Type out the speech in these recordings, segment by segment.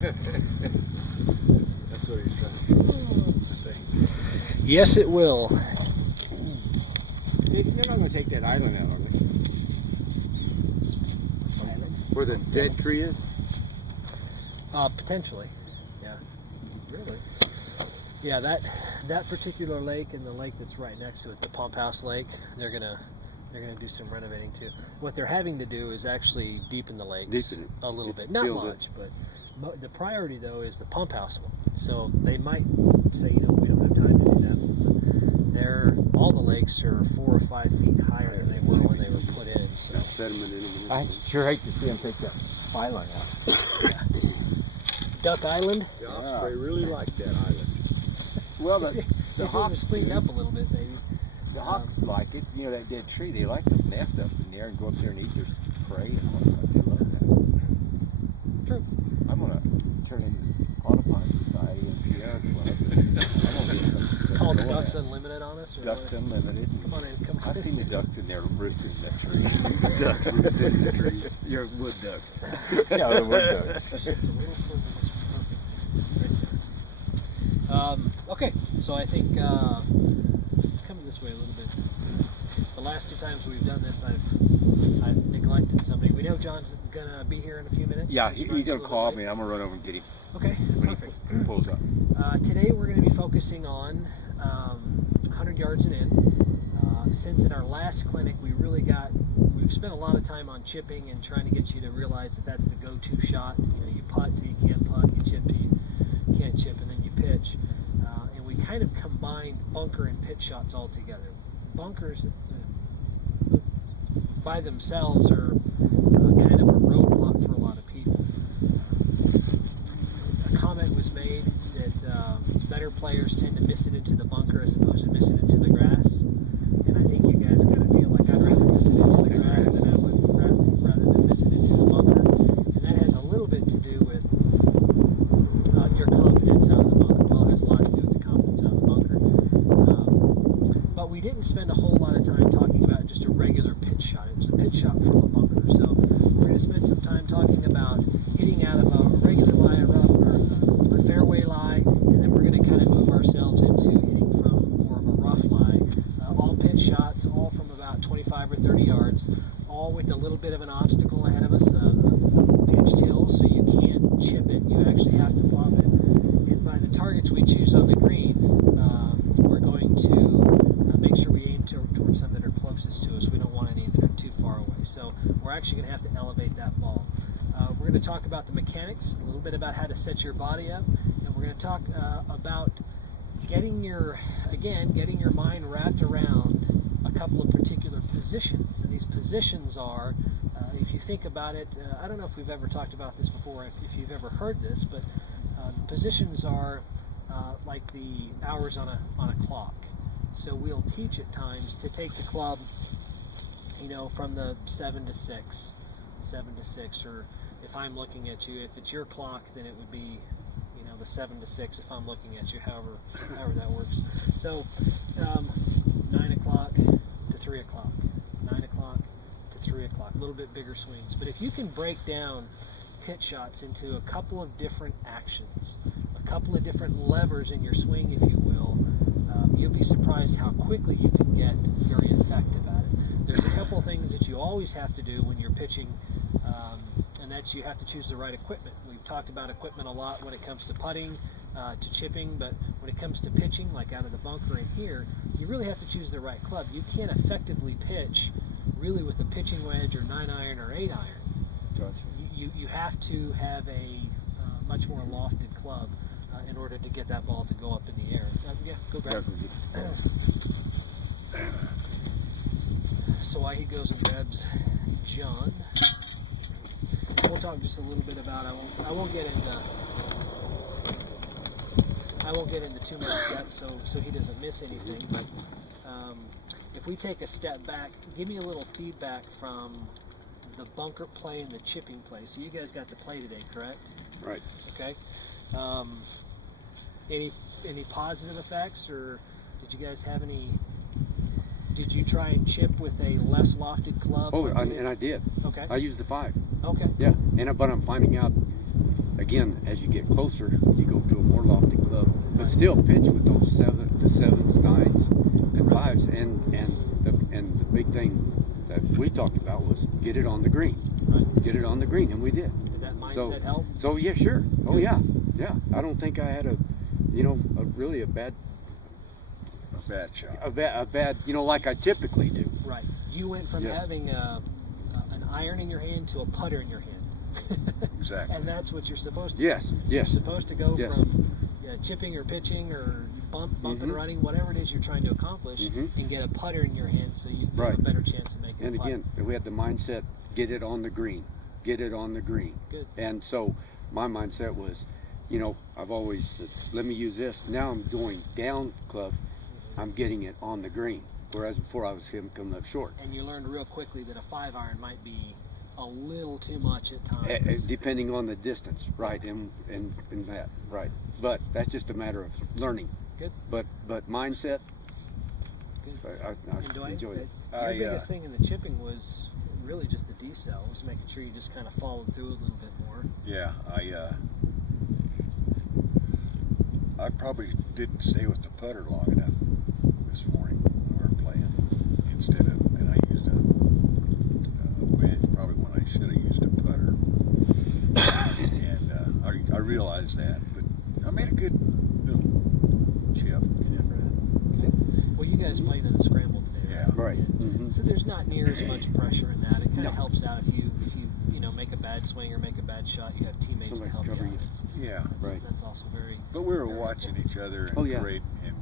That's what he's trying to do, I think. Yes, it will. Jason, they're not going to take that island out, are they? Where the dead tree is? Potentially. Yeah. Really? Yeah, that particular lake and the lake that's right next to it, the Pump House Lake, they're gonna do some renovating too. What they're having to do is actually deepen the lakes Deepen it. a little It's bit, not filled much, but the priority though is the Pump House one. So they might say, we don't have time to do that one. But all the lakes are 4 or 5 feet higher than they were when they were put in. So There's sediment in them. I sure hate to see them take that island out. Duck Island. The osprey really like that island. Well, If it was cleaned up a little bit, maybe. the hawks like it. You know, that dead tree, they like to nest up in there and go up there and eat their prey and whatnot. They love that. True. I'm going to turn in Audubon Society and Sierra Club. Called Ducks Unlimited on us? Or Ducks what? Unlimited. Come on in, come on I've in. seen the ducks in there roosting in that tree. The ducks roosted in the tree. You're a wood duck. Yeah, the wood ducks. Okay, so I think come this way a little bit. The last 2 times we've done this, I've neglected somebody. We know John's gonna be here in a few minutes. Yeah, He's he's going a to call little me and I'm going to run over and get him Okay, when perfect. he pulls up. Today we're going to be focusing on 100 yards and in. Since in our last clinic we've spent a lot of time on chipping and trying to get you to realize that that's the go-to shot. You putt till you can't putt, you chip till you can't chip, and then you pitch. And we kind of combined bunker and pitch shots all together. Bunkers by themselves are kind of a roadblock for a lot of people. A comment was made that better players tend to miss it into the bunker as opposed to miss it into the grass. And I think you guys kind of feel like I'd rather miss it into the grass than I would rather than miss it into the bunker. And that has a little bit to do with your confidence out of the bunker. Well, it has a lot to do with the confidence out of the bunker. But we didn't spend a whole lot of time talking about just a regular pitch shot. It was a pitch shot from a bunker. So we're going to spend some time talking about hitting out of a regular lie, or a fairway lie, and then we're going to kind of move ourselves into hitting from more of a rough lie. All pitch shots, all from about 25 or 30 yards, all with a little bit of an obstacle ahead of us, a pitched hill, so you can't chip it. You actually have to flop it. And by the targets we choose on the green, we're going to make sure we aim towards some that are closest to us. We don't want any that are too far away. So we're actually going to have to elevate that ball. We're going to talk about the mechanics, a little bit about how to set your body up, and we're going to talk about getting your mind wrapped around a couple of particular positions. And these positions are, if you think about it, I don't know if we've ever talked about this before, if you've ever heard this, but positions are like the hours on a clock. So we'll teach at times to take the club, from the 7 to 6, or if I'm looking at you, if it's your clock, then it would be, the 7 to 6 if I'm looking at you, however that works. So 9 o'clock to 3 o'clock, 9 o'clock to 3 o'clock, a little bit bigger swings. But if you can break down pitch shots into a couple of different actions, a couple of different levers in your swing, if you will, you'll be surprised how quickly you can get very effective at it. There's a couple of things that you always have to do when you're pitching, and that's you have to choose the right equipment. We've talked about equipment a lot when it comes to putting, to chipping, but when it comes to pitching, like out of the bunker in here, you really have to choose the right club. You can't effectively pitch really with a pitching wedge or 9-iron or 8-iron. Gotcha. You have to have a much more lofted club in order to get that ball to go up in the air. Yeah, go grab it. So while he goes and grabs John, we'll talk just a little bit about. I won't get into too much depth, so he doesn't miss anything. But if we take a step back, give me a little feedback from the bunker play and the chipping play. So you guys got to play today, correct? Right. Okay. Any positive effects, or did you guys have any? Did you try and chip with a less lofted club? Oh, and I did. Okay. I used the 5. Okay. Yeah, but I'm finding out again, as you get closer, you go to a more lofty club, but still pitch with those sevens, nines, and fives, and the big thing that we talked about was get it on the green. Right. Get it on the green, and we did. Did that mindset So, help? so yeah, sure. Oh yeah. I don't think I had really a bad, Bad shot. a bad, like I typically do. Right. You went from Yes. having an iron in your hand to a putter in your hand. Exactly. And that's what you're supposed to Yes. do. Yes. You're supposed to go Yes. from chipping or pitching or bumping, Mhm. running, whatever it is you're trying to accomplish, Mhm. and get a putter in your hand so you have Right. a better chance of making And a putt. again, we had the mindset, get it on the green. Get it on the green. Good. And so my mindset was, I've always said, let me use this. Now I'm going down club, I'm getting it on the green. Whereas before I was coming up short. And you learned real quickly that a 5-iron might be a little too much at times. Depending on the distance, right, and that, right. But that's just a matter of learning. Good. But mindset, Good. I enjoyed it. Your biggest thing in the chipping was really just the decel, was making sure you just kind of followed through a little bit more. Yeah, I probably didn't stay with the putter long enough this morning when we were playing. Instead of, and I used a wedge probably when I should have used a putter. And I realized that, but I made a good little chip. Well, you guys played in the scramble today, Yeah. Right. Mhm. So there's not near as much pressure in that. It kind No. of helps out if you make a bad swing or make a bad shot. You have teammates Somebody to help you cover out. you. Yeah. Right. That's also very. But we were very watching important. each other and Oh, yeah. great, and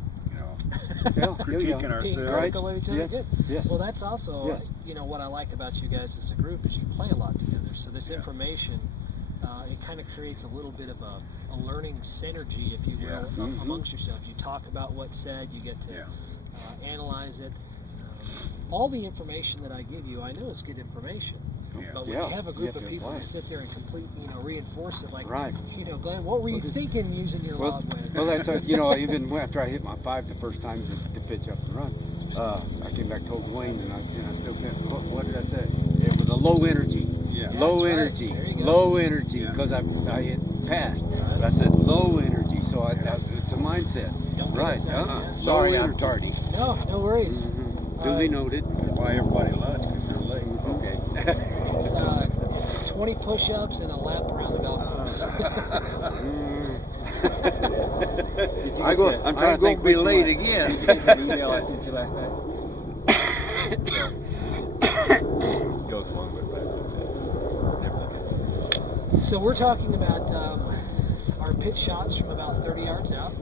Yeah, critiquing yeah. ourselves. Right. Go each other. Yes. Good. Yes. Well, that's also Yes. what I like about you guys as a group is you play a lot together. So this Yeah. information, it kind of creates a little bit of a learning synergy, if you will, Yeah. Mhm. amongst yourselves. You talk about what's said. You get to Yeah. analyze it. All the information that I give you, I know is good information. Yeah. But when Yeah. you have a You group have of to people apply that it. sit there and reinforce it, like, Right. Glenn, what were you thinking using your Well, lob wedge? well, that's even after I hit my 5 the first time to pitch up and run, I came back told Dwayne and I still can't. What did I say? It was a low energy. Yeah. Low That's right. energy. There you go. Low energy Yeah. because I hit past. I said low energy, so it's a mindset. Don't get Right. upset, yeah. Sorry, Low I'm energy. tardy. No worries. Mhm. Duly noted. Buy everybody lunch because they're late. Okay. It's 20 push-ups and a lap around the golf course. I'm trying to think be which late one. again. Did you get the email I sent you last night? Goes along with that. So we're talking about our pitch shots from about 30 yards out.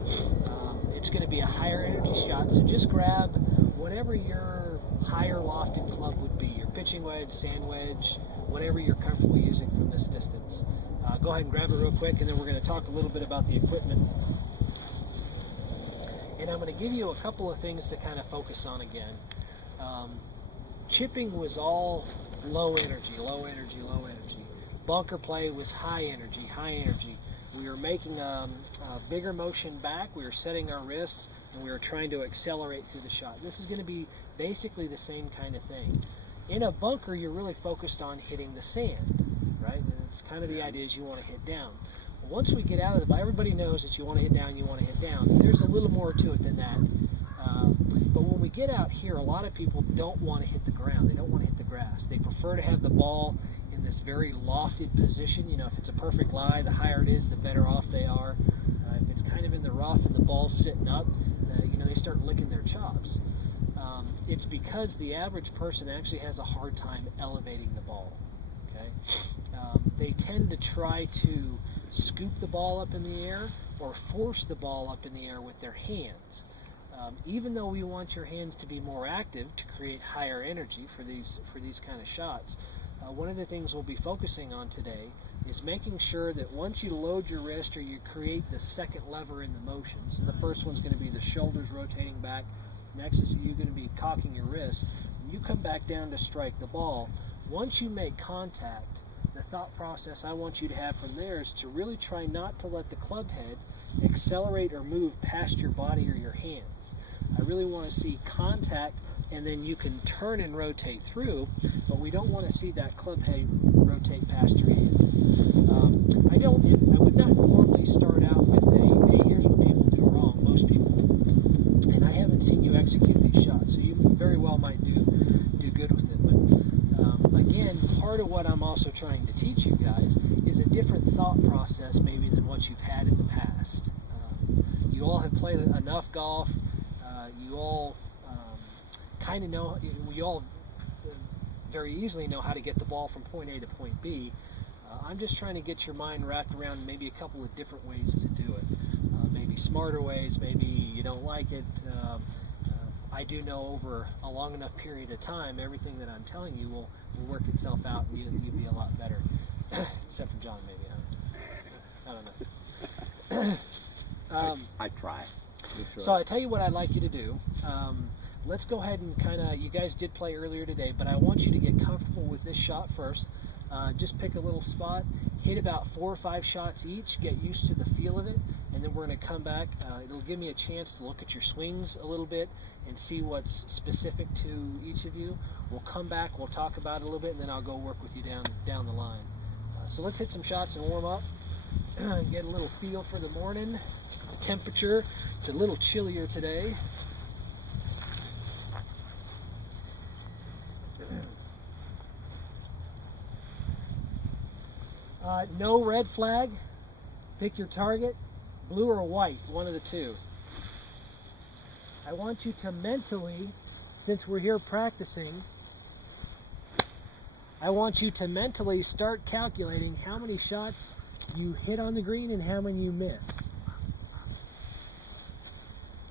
It's going to be a higher energy shot, so just grab whatever your higher lofted club would be, your pitching wedge, sand wedge, whatever you're comfortable using from this distance. Go ahead and grab it real quick, and then we're going to talk a little bit about the equipment. And I'm going to give you a couple of things to kind of focus on again. Chipping was all low energy, low energy, low energy. Bunker play was high energy, high energy. We were making a bigger motion back, we were setting our wrists, and we were trying to accelerate through the shot. This is going to be basically the same kind of thing. In a bunker, you're really focused on hitting the sand, right? And it's kind of the idea is you want to hit down. Once we get out of the, everybody knows that you want to hit down, you want to hit down. There's a little more to it than that. But when we get out here, a lot of people don't want to hit the ground. They don't want to hit the grass. They prefer to have the ball in this very lofted position. You know, if it's a perfect lie, the higher it is, the better off they are. If it's kind of in the rough and the ball's sitting up, they start licking their chops. It's because the average person actually has a hard time elevating the ball. Okay, they tend to try to scoop the ball up in the air or force the ball up in the air with their hands. Even though we want your hands to be more active to create higher energy for these kind of shots, one of the things we'll be focusing on today is making sure that once you load your wrist or you create the second lever in the motion, so the first one's going to be the shoulders rotating back, next is you're going to be cocking your wrist, when you come back down to strike the ball, once you make contact, the thought process I want you to have from there is to really try not to let the club head accelerate or move past your body or your hands. I really want to see contact, and then you can turn and rotate through, but we don't want to see that club head rotate past your hands. I would not normally start out with hey, here's what people do wrong, most people. And I haven't seen you execute these shots, so you very well might do good with it. But again, part of what I'm also trying to teach you guys is a different thought process maybe than what you've had in the past. You all have played enough golf. You all kind of know, you all very easily know how to get the ball from point A to point B. I'm just trying to get your mind wrapped around maybe a couple of different ways to do it. Maybe smarter ways, maybe you don't like it. I do know over a long enough period of time, everything that I'm telling you will work itself out and you'll be a lot better. Except for John, maybe. I don't know. I try. So I tell you what I'd like you to do. Let's go ahead and kind of, you guys did play earlier today, but I want you to get comfortable with this shot first. Just pick a little spot, hit about 4 or 5 shots each, get used to the feel of it, and then we're going to come back. It'll give me a chance to look at your swings a little bit and see what's specific to each of you. We'll come back, we'll talk about it a little bit, and then I'll go work with you down the line. So let's hit some shots and warm up, get a little feel for the morning. The temperature, it's a little chillier today. No red flag. Pick your target, blue or white, one of the two. I want you to mentally, since we're here practicing, I want you to mentally start calculating how many shots you hit on the green and how many you miss.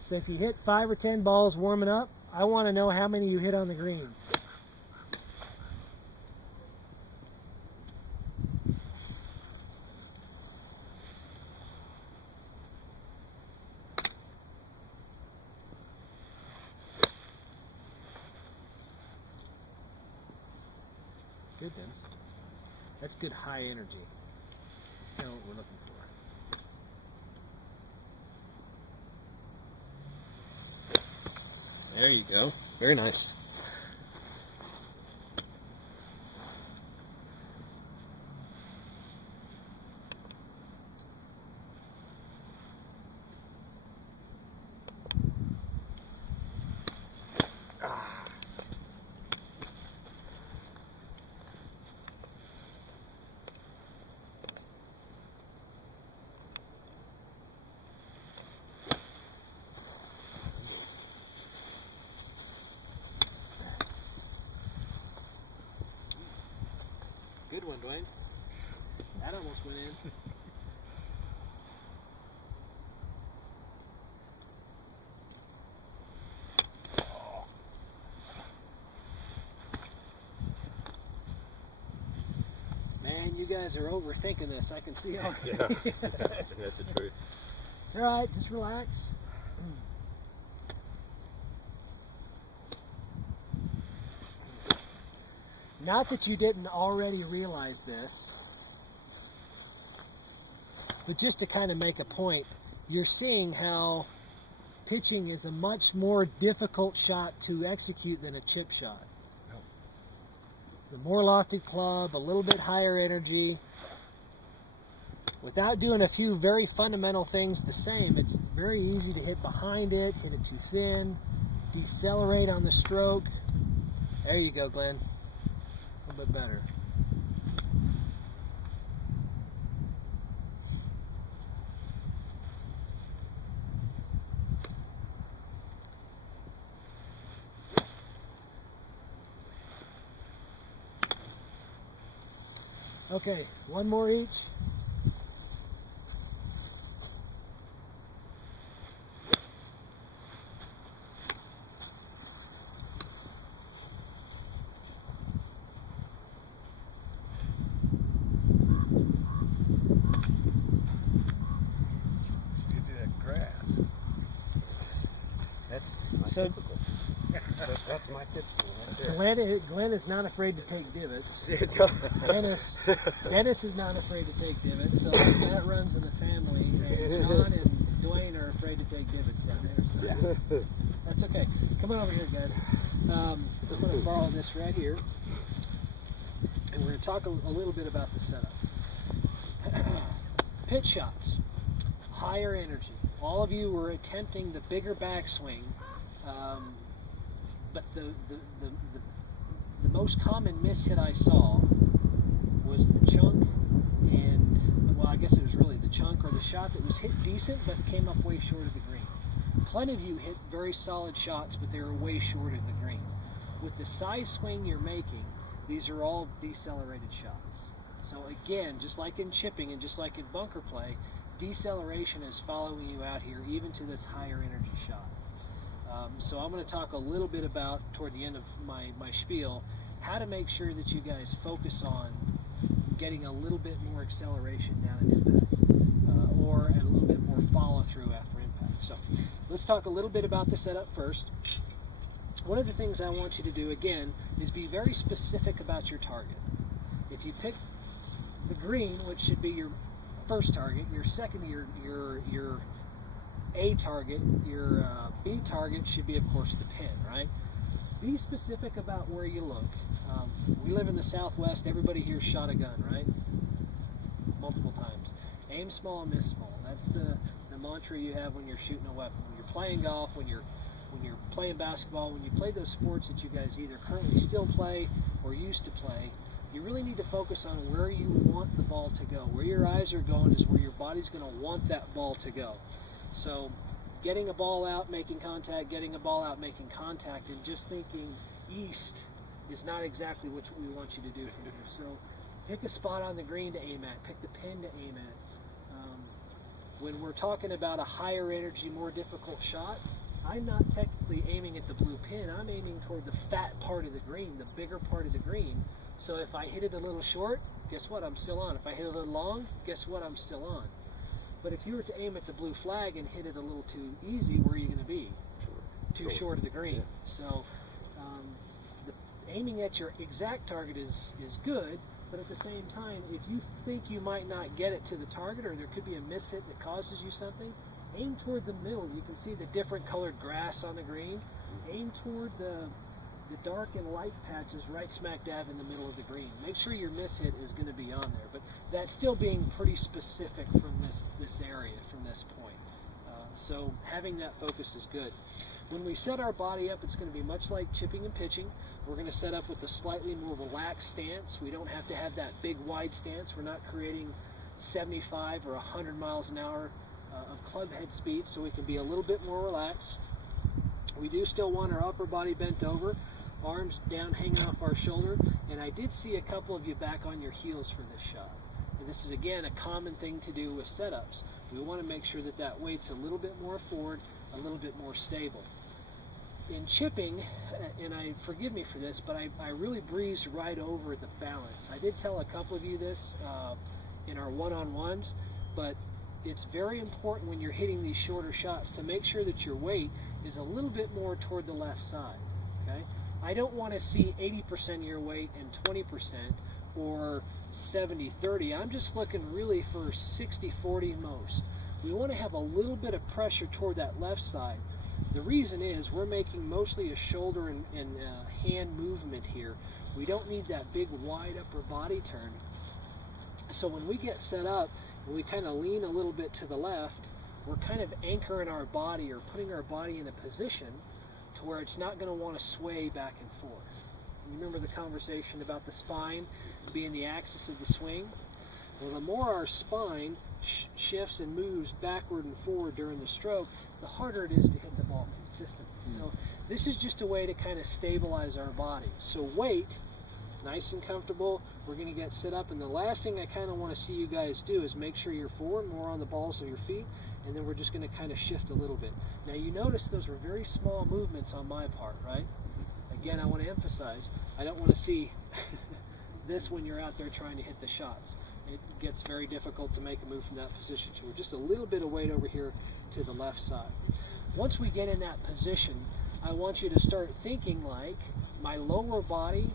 So if you hit 5 or 10 balls warming up, I want to know how many you hit on the green. Good then. That's good high energy. That's kind of what we're looking for. There you go. Very nice. Good one, Dwayne. That almost went in. Man, you guys are overthinking this. I can see how. Yeah, that's the truth. It's all right. Just relax. Not that you didn't already realize this, but just to kind of make a point, you're seeing how pitching is a much more difficult shot to execute than a chip shot. The more lofted club, a little bit higher energy. Without doing a few very fundamental things the same, it's very easy to hit behind it, hit it too thin, decelerate on the stroke. There you go, Glenn. A little bit better. Okay, one more each. So That's my typical right there. Glenn is not afraid to take divots. Dennis is not afraid to take divots. So that runs in the family. And John and Dwayne are afraid to take divots down there. So Yeah. that's okay. Come on over here, guys. I'm going to borrow this right here, and we're going to talk a little bit about the setup. Pitch shots, higher energy. All of you were attempting the bigger backswing, but the most common miss hit I saw was the chunk, and well, I guess it was really the chunk or the shot that was hit decent but came up way short of the green. Plenty of you hit very solid shots, but they were way short of the green. With the size swing you're making, these are all decelerated shots. So again, just like in chipping and just like in bunker play, deceleration is following you out here, even to this higher energy shot. So I'm going to talk a little bit about, toward the end of my spiel, how to make sure that you guys focus on getting a little bit more acceleration down at impact, or a little bit more follow through after impact. So let's talk a little bit about the setup first. One of the things I want you to do, again, is be very specific about your target. If you pick the green, which should be your first target, your second, your A target, your B target should be, of course, the pin, right? Be specific about where you look. We live in the Southwest. Everybody here shot a gun, right? Multiple times. Aim small, miss small. That's the mantra you have when you're shooting a weapon. When you're playing golf, when you're playing basketball, when you play those sports that you guys either currently still play or used to play, you really need to focus on where you want the ball to go. Where your eyes are going is where your body's going to want that ball to go. So getting a ball out, making contact, getting a ball out, making contact, and just thinking east is not exactly what we want you to do from here. So pick a spot on the green to aim at. Pick the pin to aim at. When we're talking about a higher energy, more difficult shot, I'm not technically aiming at the blue pin. I'm aiming toward the fat part of the green, the bigger part of the green. So if I hit it a little short, guess what? I'm still on. If I hit it a little long, guess what? I'm still on. But if you were to aim at the blue flag and hit it a little too easy, where are you going to be? Too short of the green. So aiming at your exact target is good, but at the same time, if you think you might not get it to the target, or there could be a miss hit that causes you something, aim toward the middle. You can see the different colored grass on the green. Aim toward the dark and light patches right smack dab in the middle of the green. Make sure your miss hit is going to be on there, but that's still being pretty specific from this area, from this point. So having that focus is good. When we set our body up, it's going to be much like chipping and pitching. We're going to set up with a slightly more relaxed stance. We don't have to have that big wide stance. We're not creating 75 or 100 miles an hour of club head speed, so we can be a little bit more relaxed. We do still want our upper body bent over, arms down hanging off our shoulder, and I did see a couple of you back on your heels for this shot. And this is, again, a common thing to do with setups. We want to make sure that that weight's a little bit more forward, a little bit more stable. In chipping, and forgive me for this, but I really breezed right over the balance. I did tell a couple of you this in our one-on-ones, but it's very important when you're hitting these shorter shots to make sure that your weight is a little bit more toward the left side. Okay? I don't want to see 80% of your weight and 20% or 70-30. I'm just looking really for 60-40 most. We want to have a little bit of pressure toward that left side. The reason is we're making mostly a shoulder and hand movement here. We don't need that big wide upper body turn. So when we get set up and we kind of lean a little bit to the left, we're kind of anchoring our body or putting our body in a position to where it's not going to want to sway back and forth. You remember the conversation about the spine being the axis of the swing? Well, the more our spine shifts and moves backward and forward during the stroke, the harder it is to hit the ball consistently. So this is just a way to kind of stabilize our body. So weight, nice and comfortable. We're going to get set up, and the last thing I kind of want to see you guys do is make sure you're forward, more on the balls of your feet, and then we're just going to kind of shift a little bit. Now you notice those were very small movements on my part, right? Again, I want to emphasize, I don't want to see this when you're out there trying to hit the shots. It gets very difficult to make a move from that position. So we're just a little bit of weight over here to the left side. Once we get in that position, I want you to start thinking like my lower body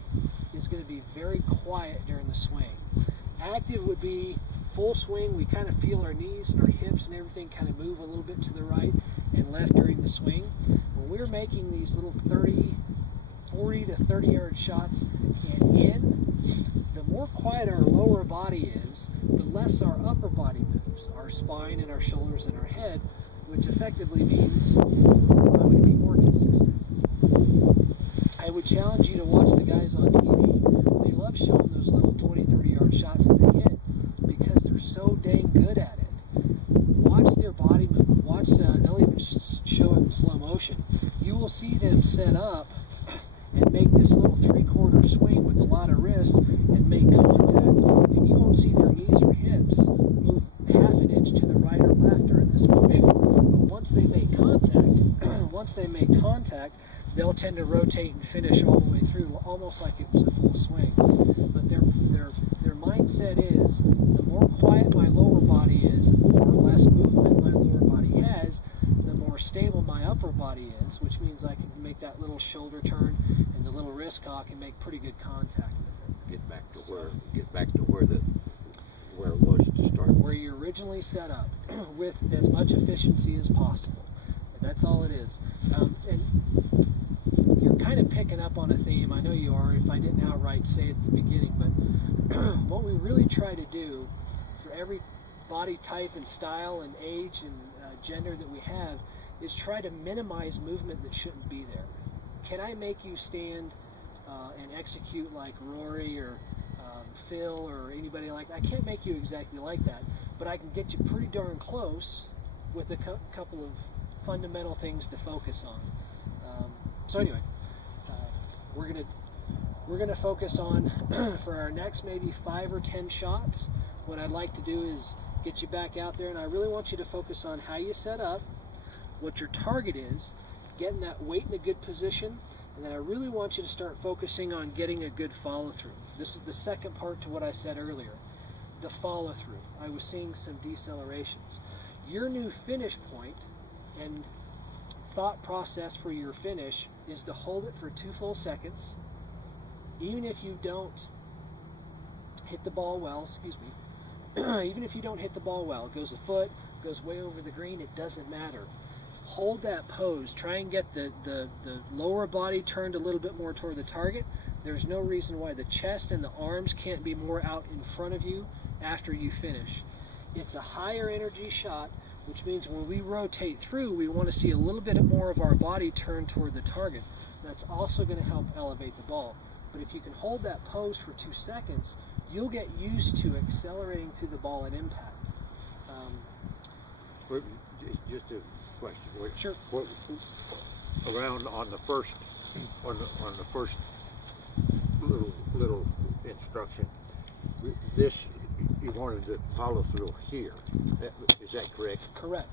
is going to be very quiet during the swing. Active would be full swing. We kind of feel our knees and our hips and everything kind of move a little bit to the right and left during the swing. When we're making these little 40 to 30 yard shots and in, the more quiet our lower body is, the less our upper body moves. moves, our spine and our shoulders and our head, which effectively means I'm going to be more consistent. I would challenge you to watch the guys on TV. They love showing those little 20, 30-yard shots that they hit because they're so dang good at it. Watch their body movement. Watch, they'll even show it in slow motion. You will see them set up and make this little three-quarter swing with a lot of wrist and make contact, and you won't see their knees or hips move half an inch to the right or left during this motion. But once they make contact, they'll tend to rotate and finish all the way through, almost like it was a full swing. But their mindset is, the more quiet my lower body is, or less movement my lower body has, the more stable my upper body is, which means I can make that little shoulder turn and the little wrist cock and make pretty good contact with it. Get back to where it was to start. Where you originally set up, with as much efficiency as possible. And that's all it is. And you're kind of picking up on a theme. I know you are, if I didn't outright say it at the beginning, but what we really try to do for every body type and style and age and gender that we have is try to minimize movement that shouldn't be there. Can I make you stand and execute like Rory or Phil or anybody like that? I can't make you exactly like that, but I can get you pretty darn close with a couple of fundamental things to focus on. So anyway, we're gonna focus on for our next maybe 5 or 10 shots. What I'd like to do is get you back out there, and I really want you to focus on how you set up, what your target is, getting that weight in a good position, and then I really want you to start focusing on getting a good follow-through. This is the second part to what I said earlier, the follow-through. I was seeing some decelerations. Your new finish point and thought process for your finish is to hold it for 2 full seconds, even if you don't hit the ball well, even if you don't hit the ball well, it goes a foot, goes way over the green, it doesn't matter. Hold that pose. Try and get the lower body turned a little bit more toward the target. There's no reason why the chest and the arms can't be more out in front of you after you finish. It's a higher energy shot, which means when we rotate through, we want to see a little bit more of our body turn toward the target. That's also going to help elevate the ball. But if you can hold that pose for 2 seconds, you'll get used to accelerating through the ball at impact. Just a question. Sure. Around on the first little instruction, this you wanted to follow through here. Is that correct? Correct.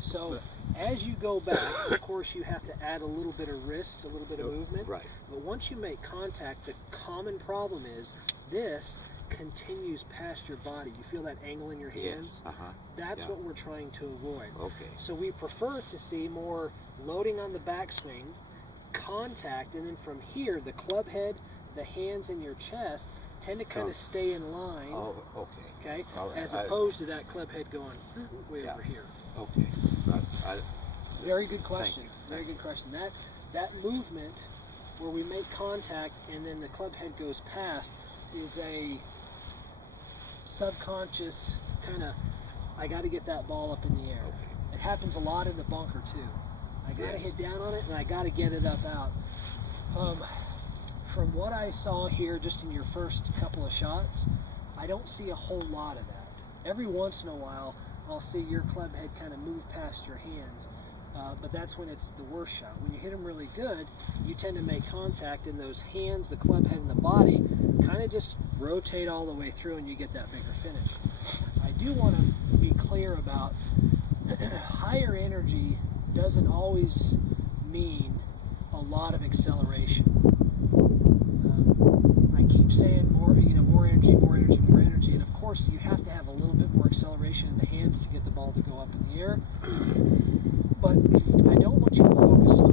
So as you go back, of course, you have to add a little bit of wrist, a little bit of movement. Right. But once you make contact, the common problem is this continues past your body. You feel that angle in your hands? Yes. That's what we're trying to avoid. Okay. So we prefer to see more loading on the backswing, contact, and then from here, the club head, the hands, and your chest tend to kind of stay in line. Oh, okay. Okay? All right. As opposed to that club head going way over here. Okay. Very good question. Thank you. Very good question. That movement where we make contact and then the club head goes past is a subconscious kind of, I got to get that ball up in the air. Okay. It happens a lot in the bunker too. I got to hit down on it and I got to get it up out. From what I saw here just in your first couple of shots, I don't see a whole lot of that. Every once in a while, I'll see your club head kind of move past your hands, but that's when it's the worst shot. When you hit them really good, you tend to make contact, and those hands, the club head, and the body kind of just rotate all the way through, and you get that bigger finish. I do want to be clear about higher energy doesn't always mean a lot of acceleration. I keep saying more energy, and of course you have to have a little bit more acceleration in the hands to get the ball to go up in the air. But I don't want you to focus on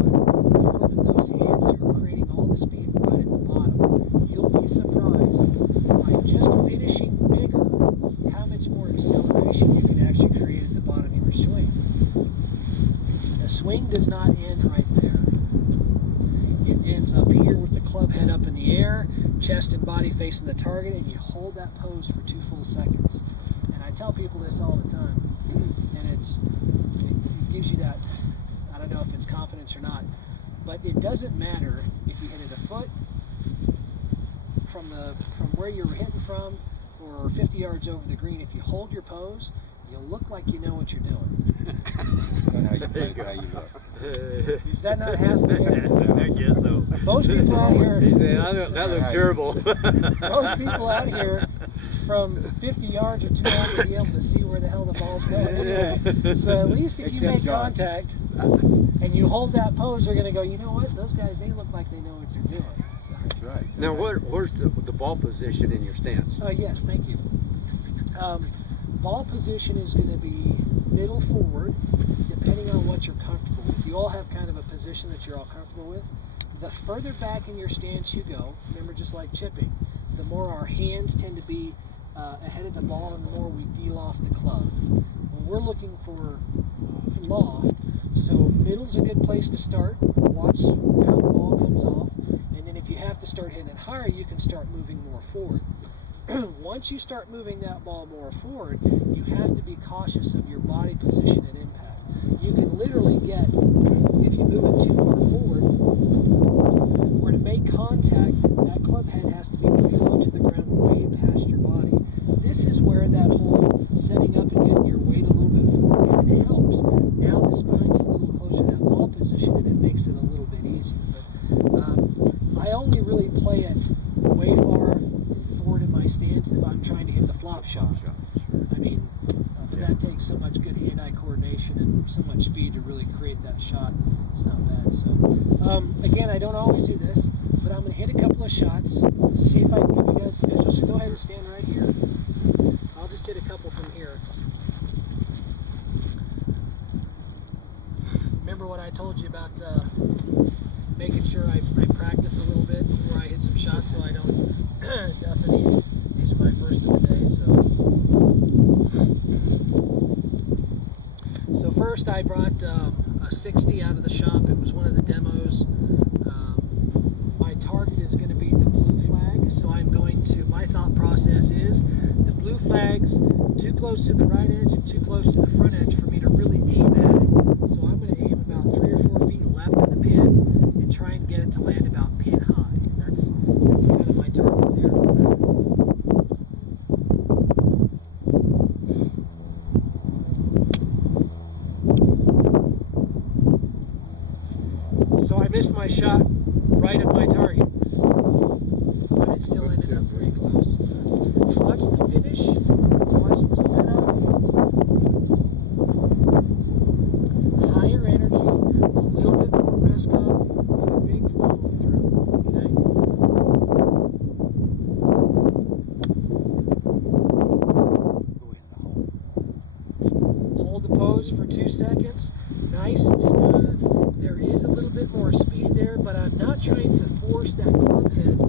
flipping those hands that are creating all the speed right at the bottom. You'll be surprised by just finishing bigger how much more acceleration you can actually create at the bottom of your swing. The swing does not end right there. It ends up here with the club head up in the air, chest and body facing the target, and you hold that pose for 2 full seconds. And I tell people this all the time, and it gives you that, I don't know if it's confidence or not, but it doesn't matter if you hit it a foot from where you were hitting from or 50 yards over the green. If you hold your pose, you'll look like you know what you're doing. How you play, how you look. Is that not half fair? I guess so. Most people out here, That looks terrible. most people out here from 50 yards or 200 will be able to see where the hell the ball's going. Anyway, so at least if you make contact and you hold that pose, they're going to go, you know what? Those guys, they look like they know what they're doing. That's right. Now, where's the ball position in your stance? Oh, yes, thank you. Ball position is going to be middle forward, depending on what you're comfortable with. You all have kind of a position that you're all comfortable with. The further back in your stance you go, remember, just like chipping, the more our hands tend to be ahead of the ball and the more we deal off the club. When we're looking for loft, so middle's a good place to start. Watch how the ball comes off, and then if you have to start hitting it higher, you can start moving more forward. Once you start moving that ball more forward, you have to be cautious of your body position at impact. You can literally get, if you move it too far forward, or to make contact, that club head has to be pretty low to the ground, way past your body. This is where that whole setting up and getting your weight a little bit forward helps. Now the spine's a little closer to that ball position, and it makes it a little bit easier. But I only really play it way far forward in my stance if I'm trying to hit the flop shot. I mean, but that takes so much good hand-eye coordination and so much speed to really create that shot. It's not bad. So, again, I don't always do this, but I'm going to hit a couple of shots to see if I can give you guys some visuals. So go ahead and stand right here. I'll just hit a couple from here. Remember what I told you about making sure I practice a little bit before I hit some shots so I don't duff any. These are my first of the day, so first I brought a 60 out of the shop. It was one of the demos. My target is going to be the blue flag, so I'm going to, my thought process is the blue flag's too close to the right edge and too close to the front edge for me to really aim at it. So I'm going to aim about 3 or 4 feet left of the pin and try and get it to land about pin high. That's kind of my target there. So I missed my shot right at my target, but it still ended up pretty close. Watch the finish, watch the setup. Higher energy, a little bit more rest up, and a big follow through. Okay? Hold the pose for 2 seconds. Nice and smooth. There is a little bit more speed there, but I'm not trying to force that club head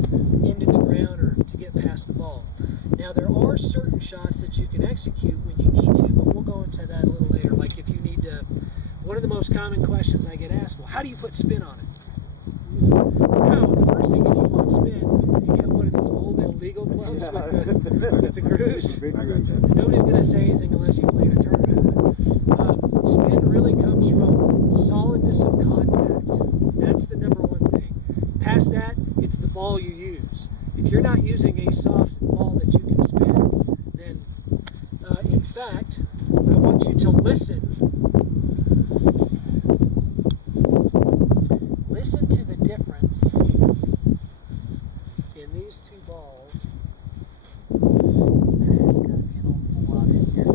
into the ground or to get past the ball. Now there are certain shots that you can execute when you need to, but we'll go into that a little later. Like if you need to, one of the most common questions I get asked, well, how do you put spin on it? Well, the first thing if you want spin, you get one of those old illegal clubs with the grooves. Nobody's going to say anything unless you play in a tournament. Spin really comes from solidness of contact. That's the number one thing. Past that, it's the ball you use. If you're not using a soft ball that you can spin, then in fact, I want you to listen. Listen to the difference in these two balls. There's got to be an awful lot in here.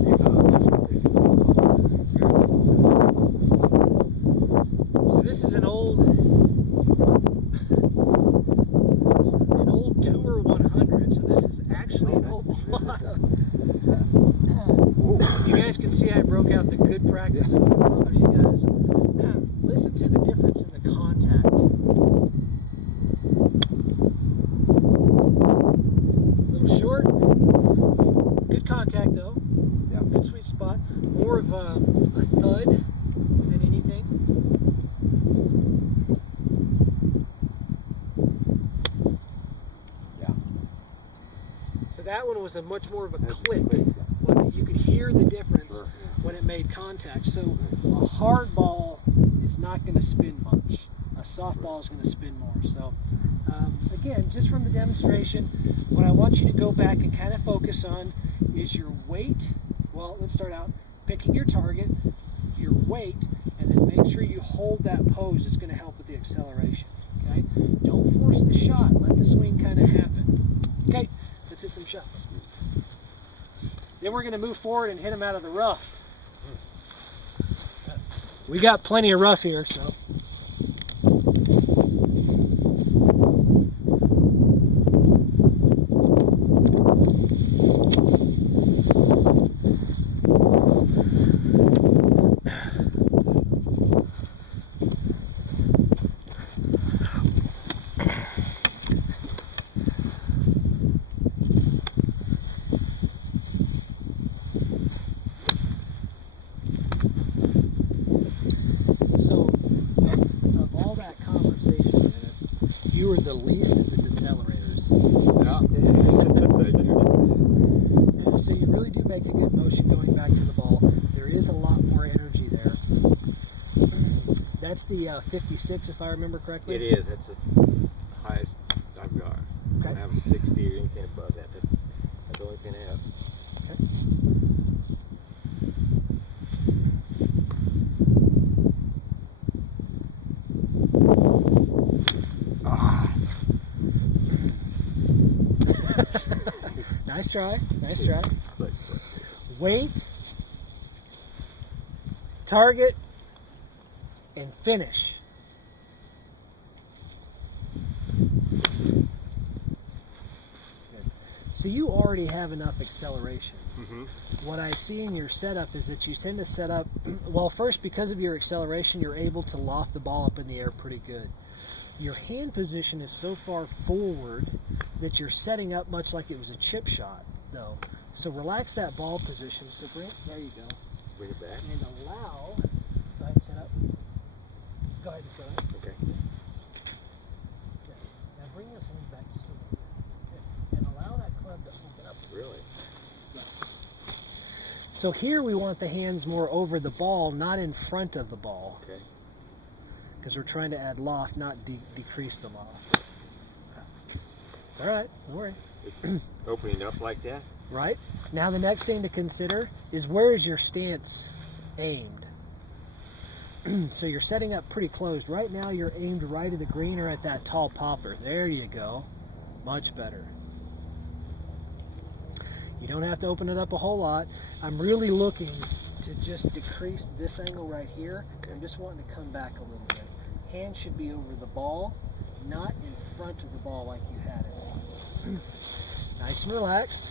So this is an old Tour 100. So this is actually an old lot. You guys can see I broke out the good practice of a lot of you guys. Listen to the difference in the contact. A little short. Good contact though. Yeah. Good sweet spot. More of a thud than anything. Yeah. So that one was a much more of a click. One that you could hear the difference Sure. when it made contact. So a hard ball is not going to spin much. A soft ball is going to spin more. So again, just from the demonstration, what I want you to go back and kind of focus on is your weight. Well, let's start out picking your target, your weight, and then make sure you hold that pose. It's going to help with the acceleration. Okay? Don't force the shot. Let the swing kind of happen. Okay? Let's hit some shots. Then we're going to move forward and hit them out of the rough. We got plenty of rough here, so. So, of all that conversation, Dennis, you were the least of the decelerators. And so you really do make a good motion going back to the ball. There is a lot more energy there. That's the 56, if I remember correctly. It is. That's the highest I've got. I don't have a 60 or anything above that. That's the only thing I have. Okay. Nice try. Nice try. Weight, target, and finish. So you already have enough acceleration. Mm-hmm. What I see in your setup is that you tend to set up, well, first, because of your acceleration, you're able to loft the ball up in the air pretty good. Your hand position is so far forward that you're setting up much like it was a chip shot, though. So relax that ball position. So Brent, there you go. Bring it back. And allow, go ahead and set up. Go ahead and set up. Okay. Okay. Now bring this hand back just a little bit. Okay. And allow that club to open up. Really? So here we want the hands more over the ball, not in front of the ball. Okay. Because we're trying to add loft, not decrease the loft. All right, don't worry. Opening up like that? Right? Now the next thing to consider is where is your stance aimed? So you're setting up pretty closed. Right now you're aimed right at the green or at that tall popper. There you go. Much better. You don't have to open it up a whole lot. I'm really looking to just decrease this angle right here. I'm just wanting to come back a little bit. Hand should be over the ball, not in front of the ball like you had it. Nice and relaxed.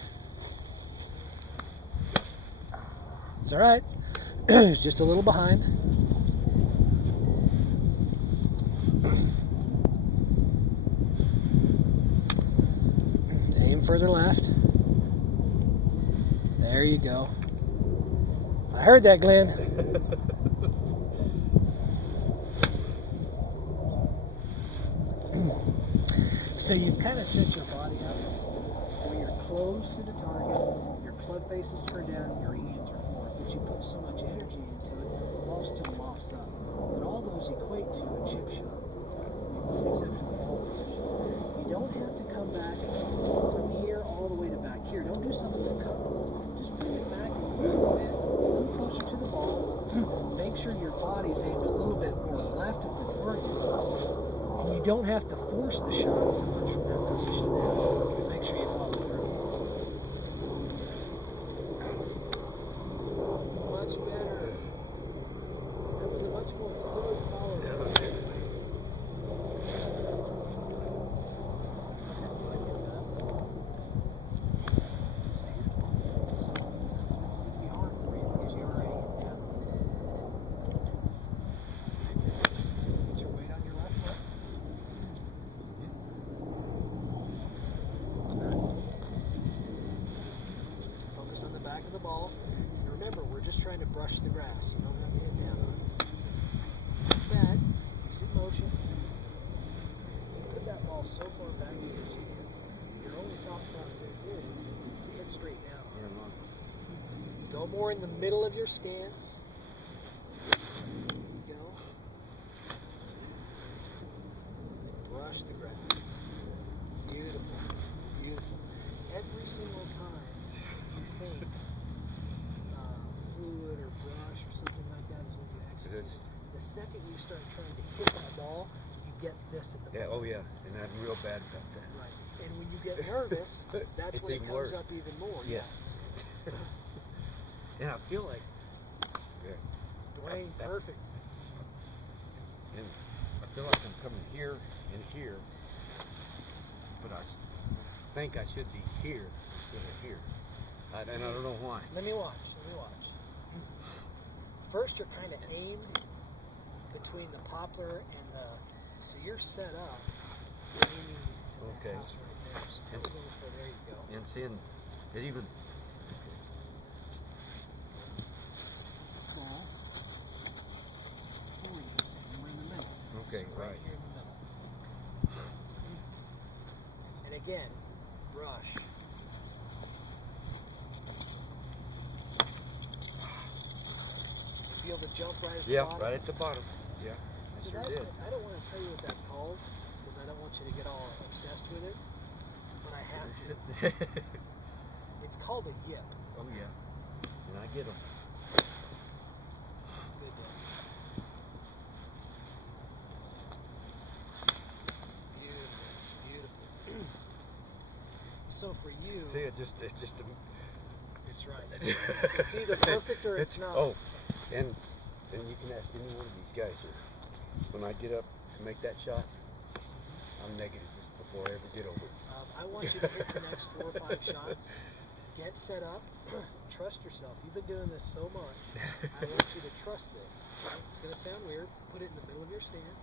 It's all right. It's just a little behind. Aim further left. There you go. I heard that, Glenn. So you kind of set your body up where you're close to the target, your club face is turned down, your hands are forward, but you put so much energy into it, the ball still lofts up. But all those equate to a chip shot, with the exception of the ball position. You don't have to come back from here all the way to back here. Don't do something to cut. Just bring it back a little bit, a little closer to the ball. Make sure your body's aimed a little bit more left of the target. And you don't have to force the shot so much from that position now. Make sure you follow through. Much better. That was a much more fluid follow. in the middle of your stance. Go. Brush the grass. Beautiful. Beautiful. Every single time you think fluid or brush or something like that is when you execute. The second you start trying to hit that ball, you get this at the Yeah. ball. Oh yeah. And I'm real bad about that. Right. And when you get nervous, that's It's when it even comes worse. up even more. Yes. Yeah, I feel like Dwayne, perfect. and I feel like I'm coming here and here, but I think I should be here instead of here. And I don't know why. Let me watch. First, you're kind of aimed between the poplar and the. So you're set up. You're aiming to the Okay. house right there. So And- there you go. And seeing it even. Small. Forward, we're in the middle. Okay, So right. here in the middle. And again, brush. Feel the jump right at the Yeah, bottom? right at the bottom. Yeah, So I sure that's did. what- I don't want to tell you what that's called because I don't want you to get all obsessed with it, but I have to. It's called a yip. Oh yeah, and I get them. Good day. Beautiful, beautiful. So for you, See, it's just a. it's right. It's either perfect or it's not. Oh, and you can ask any one of these guys here. When I get up to make that shot, I'm negative just before I ever get over it. I want you to hit the next 4 or 5 shots. Get set up. Trust yourself. You've been doing this so much. I want you to trust this. Right? It's going to sound weird. Put it in the middle of your stance.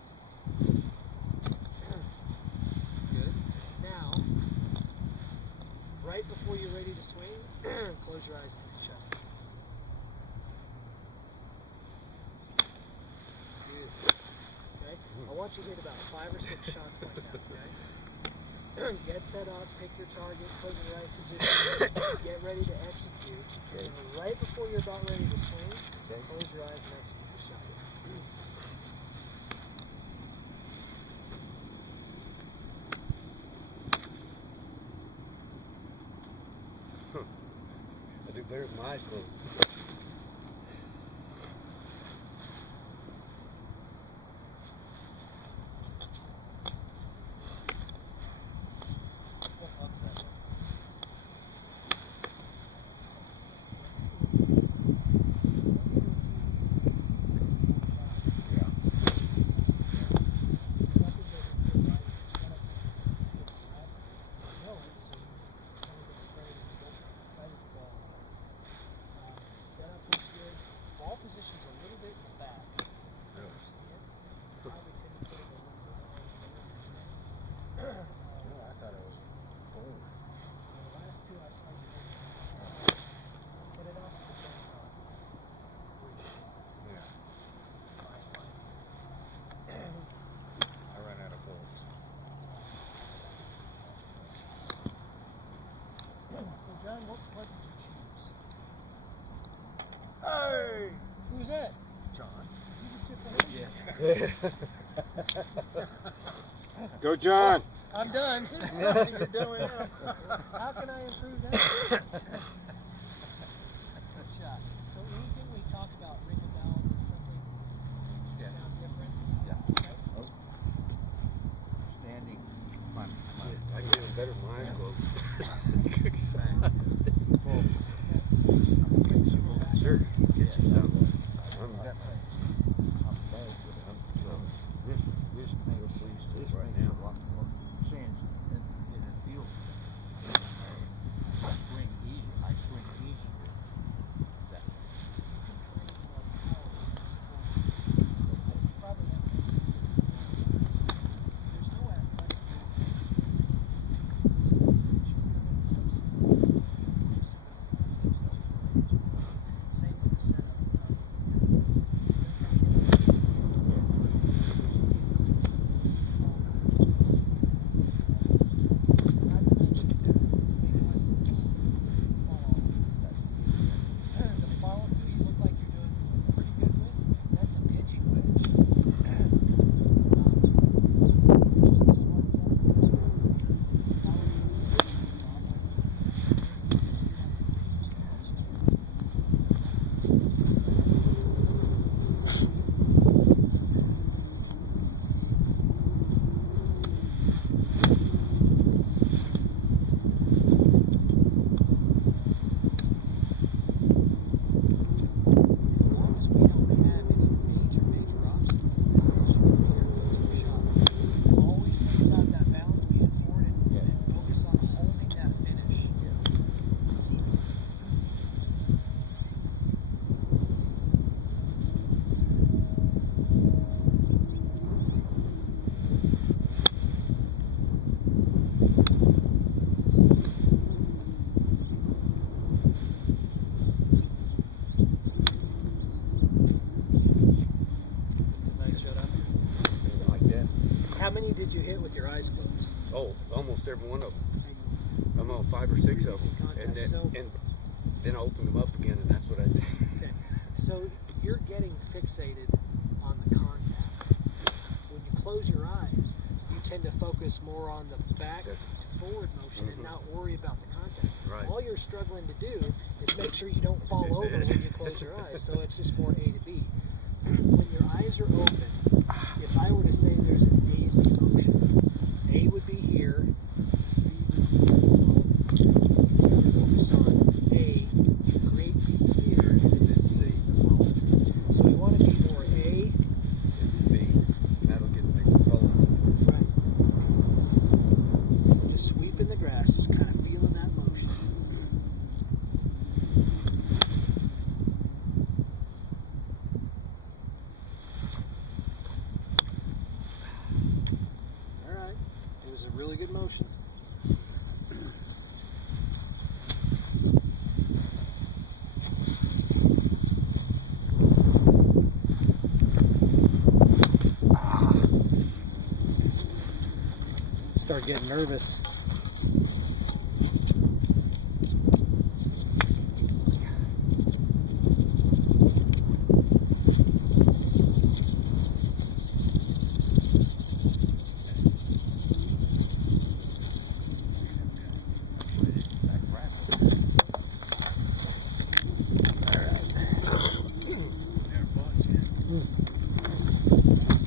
Good. Now, right before you're ready to swing, close your eyes and hit the shot. Good. Okay? I want you to hit about 5 or 6 shots like that, okay? Get set up, pick your target, put it in the right position, get ready to execute. Okay. And right before you're about ready to swing, Okay. close your eyes and execute the shot. I do better with my eyes closed. Ball position's a little bit in the back. I thought it was cold. Yeah. I ran out of bolts. So John, what did you choose? Hey! Who's that? John. Go, John. I'm done. You're doing it. How can I improve that? Good shot. So anything we talk about ring a bell is something sound different? Yeah. Okay. Standing. I can do it better with my eyes closed. Sure. Get you some. This makes right now a lot more sense and it feels. I swing easy. I swing eyes closed. Oh, almost every one of them. And I'm on 5 or 6 of them, Contact, and then so- I open them up again, and that's what I do. okay. So you're getting fixated on the contact. When you close your eyes, you tend to focus more on the back to forward motion and not worry about the contact. Right. All you're struggling to do is make sure you don't fall over when you close your eyes. So it's just more A to B. When your eyes are open, if I were to say there's an A motion, A would be here, B would be focus on A, great B here, and then C. So we want to be more A. And B, and that'll get the big problem. Right. Just sweeping the grass, just kind of feeling that motion. All right. It was a really good motion. Start getting nervous.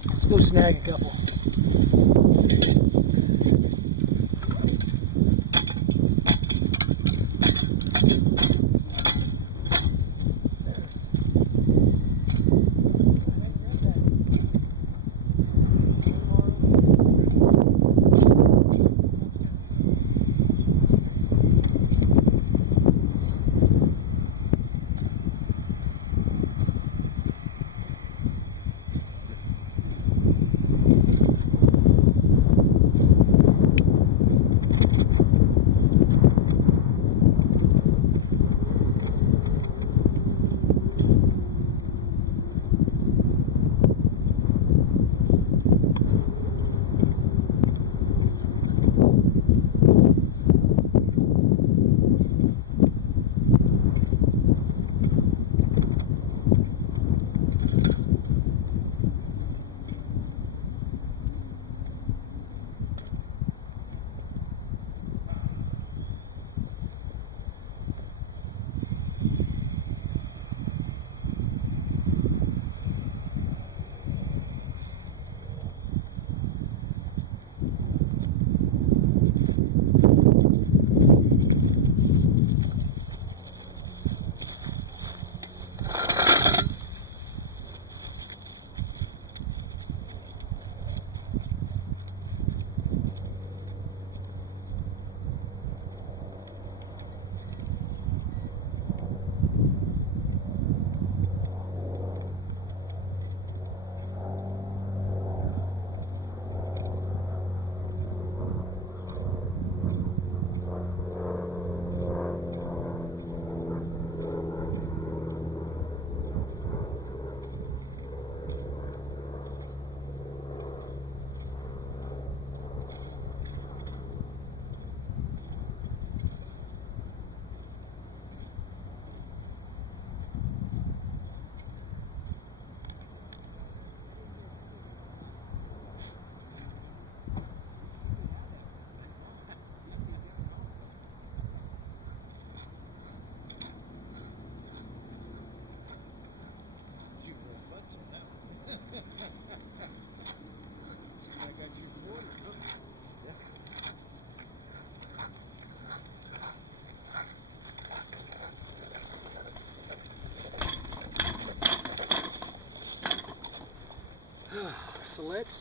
Let's go snag a couple.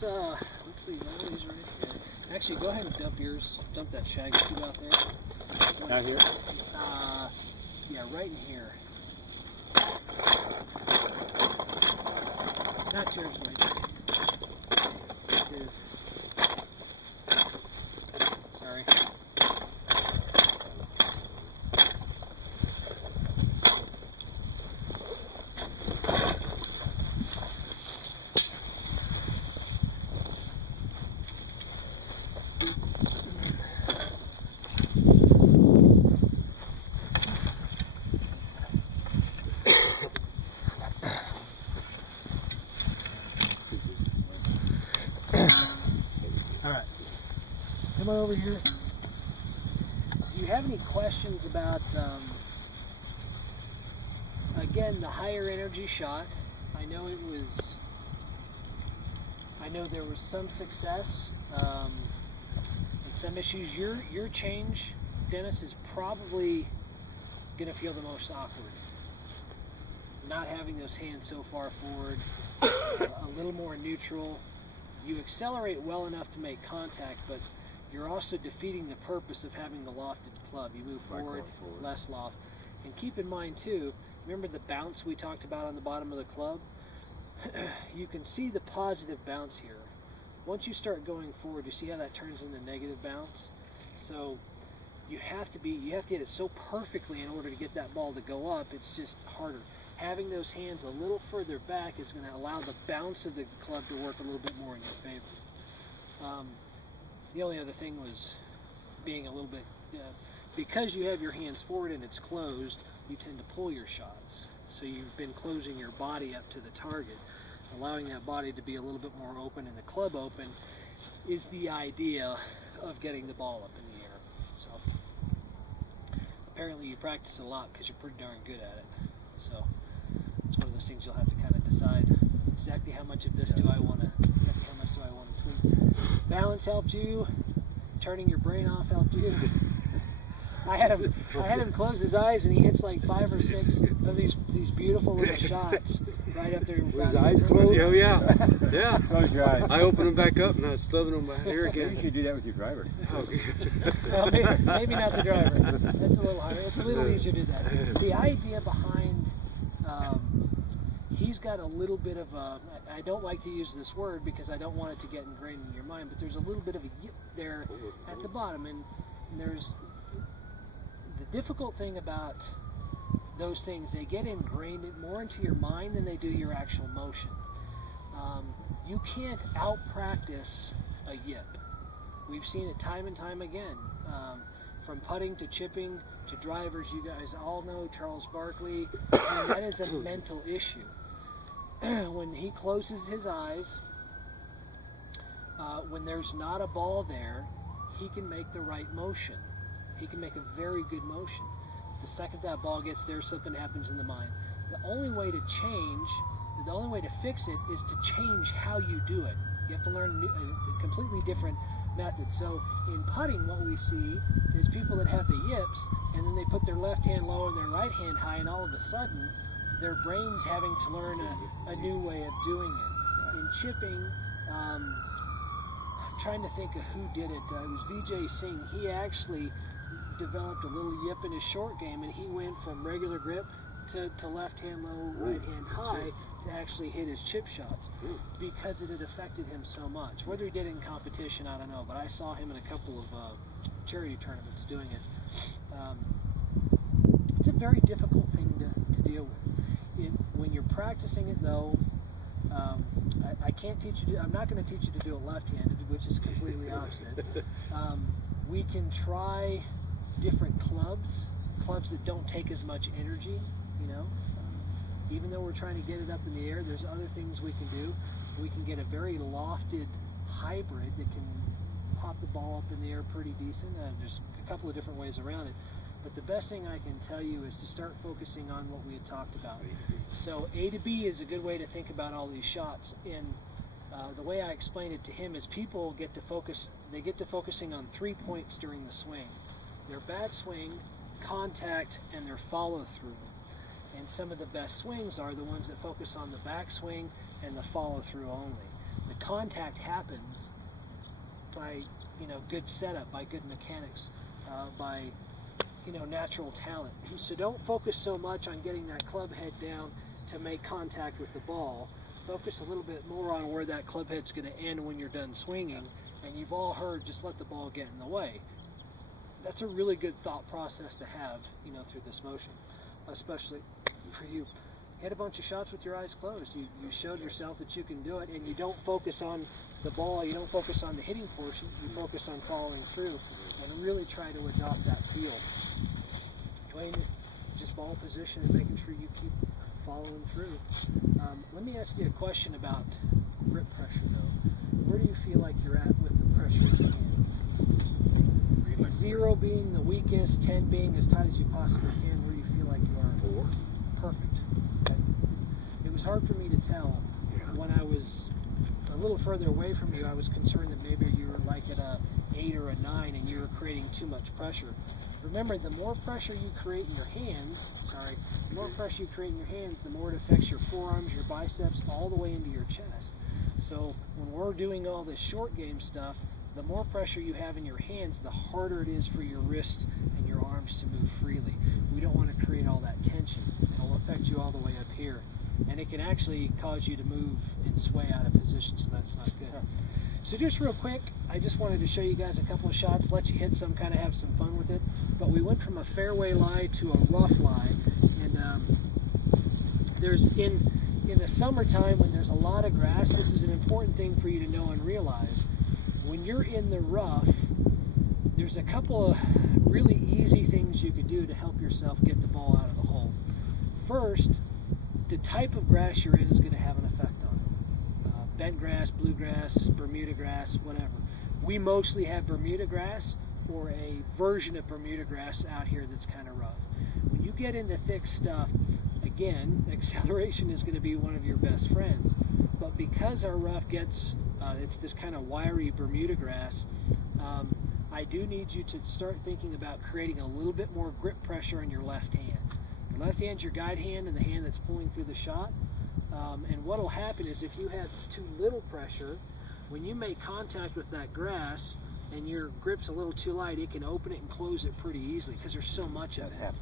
So let's leave all these right here. Actually, go ahead and dump yours. Dump that shag tube out there. Out here? Yeah, right in here. Not yours, right there. His. Sorry. All right. Come on over here. Do you have any questions about, again, the higher energy shot? I know there was some success and some issues. Your change, Dennis, is probably going to feel the most awkward. Not having those hands so far forward, a little more neutral. You accelerate well enough to make contact, but you're also defeating the purpose of having the lofted club. You move By forward, going forward. less loft. And keep in mind too, remember the bounce we talked about on the bottom of the club? You can see the positive bounce here. Once you start going forward, you see how that turns into negative bounce? So you have to hit it so perfectly in order to get that ball to go up. It's just harder. Having those hands a little further back is going to allow the bounce of the club to work a little bit more in your favor. The only other thing was being a little bit, because you have your hands forward and it's closed, you tend to pull your shots. So you've been closing your body up to the target. Allowing that body to be a little bit more open and the club open is the idea of getting the ball up in the air. So apparently you practice a lot because you're pretty darn good at it. So it's one of those things you'll have to kind of decide exactly how much of this do I want to tweak. Balance helped you. Turning your brain off helped you. I had him close his eyes and he hits like 5 or 6 of these beautiful little shots right up there. With his eyes closed? Oh, yeah. Yeah. Close your eyes. I opened them back up and I was stubbing them back here Maybe you again. should do that with your driver. Well, maybe not the driver. That's a little harder. It's a little easier to do that. The idea behind, he's got a little bit of a, I don't like to use this word because I don't want it to get ingrained in your mind, but there's a little bit of a yip there at the bottom. And there's, the difficult thing about those things, they get ingrained more into your mind than they do your actual motion. You can't out-practice a yip. We've seen it time and time again. From putting to chipping to drivers, you guys all know Charles Barkley, and that is a mental issue. When he closes his eyes, when there's not a ball there, he can make the right motion. He can make a very good motion. The second that ball gets there, something happens in the mind. The only way to fix it is to change how you do it. You have to learn a completely different method. So in putting, what we see is people that have the yips, and then they put their left hand low and their right hand high, and all of a sudden, their brain's having to learn a new way of doing it. In chipping, I'm trying to think of who did it. It was Vijay Singh. He actually developed a little yip in his short game, and he went from regular grip to left hand low, right hand high to actually hit his chip shots because it had affected him so much. Whether he did it in competition, I don't know, but I saw him in a couple of charity tournaments doing it. It's a very difficult thing to deal with. When you're practicing it, though, I can't teach you. I'm not going to teach you to do it left-handed, which is completely opposite. We can try different clubs that don't take as much energy. Even though we're trying to get it up in the air, there's other things we can do. We can get a very lofted hybrid that can pop the ball up in the air pretty decent. There's a couple of different ways around it. But the best thing I can tell you is to start focusing on what we had talked about. So A to B is a good way to think about all these shots. And the way I explained it to him is people get to focusing on 3 points during the swing. Their backswing, contact, and their follow-through. And some of the best swings are the ones that focus on the backswing and the follow-through only. The contact happens by good setup, by good mechanics, by natural talent. So don't focus so much on getting that club head down to make contact with the ball. Focus a little bit more on where that club head's going to end when you're done swinging. And you've all heard, just let the ball get in the way. That's a really good thought process to have, through this motion, especially for you. Hit a bunch of shots with your eyes closed. You showed yourself that you can do it, and you don't focus on the ball, you don't focus on the hitting portion, you focus on following through, and really try to adopt that feel. Just ball position and making sure you keep following through. Let me ask you a question about grip pressure, though. Where do you feel like you're at with the pressure in your hand? Feel like 0 being the weakest, 10 being as tight as you possibly can. Where do you feel like you are? 4. Perfect. Okay. It was hard for me to tell. Yeah. When I was a little further away from you, I was concerned that maybe you were like at a 8 or a 9 and you were creating too much pressure. Remember, the more pressure you create in your hands, the more pressure you create in your hands, the more it affects your forearms, your biceps, all the way into your chest. So when we're doing all this short game stuff, the more pressure you have in your hands, the harder it is for your wrists and your arms to move freely. We don't want to create all that tension. It'll affect you all the way up here. And it can actually cause you to move and sway out of position, so that's not good. So just real quick, I just wanted to show you guys a couple of shots, let you hit some, kind of have some fun with it. But we went from a fairway lie to a rough lie. And there's in the summertime when there's a lot of grass, this is an important thing for you to know and realize. When you're in the rough, there's a couple of really easy things you could do to help yourself get the ball out of the hole. First, the type of grass you're in is going to have an effect on it. Bent grass, bluegrass, Bermuda grass, whatever. We mostly have Bermuda grass or a version of Bermuda grass out here that's kind of rough. When you get into thick stuff, again, acceleration is going to be one of your best friends. But because our rough gets, it's this kind of wiry Bermuda grass, I do need you to start thinking about creating a little bit more grip pressure on your left hand. Your left hand's your guide hand and the hand that's pulling through the shot. And what will happen is if you have too little pressure, when you make contact with that grass and your grip's a little too light, it can open it and close it pretty easily because there's so much of it.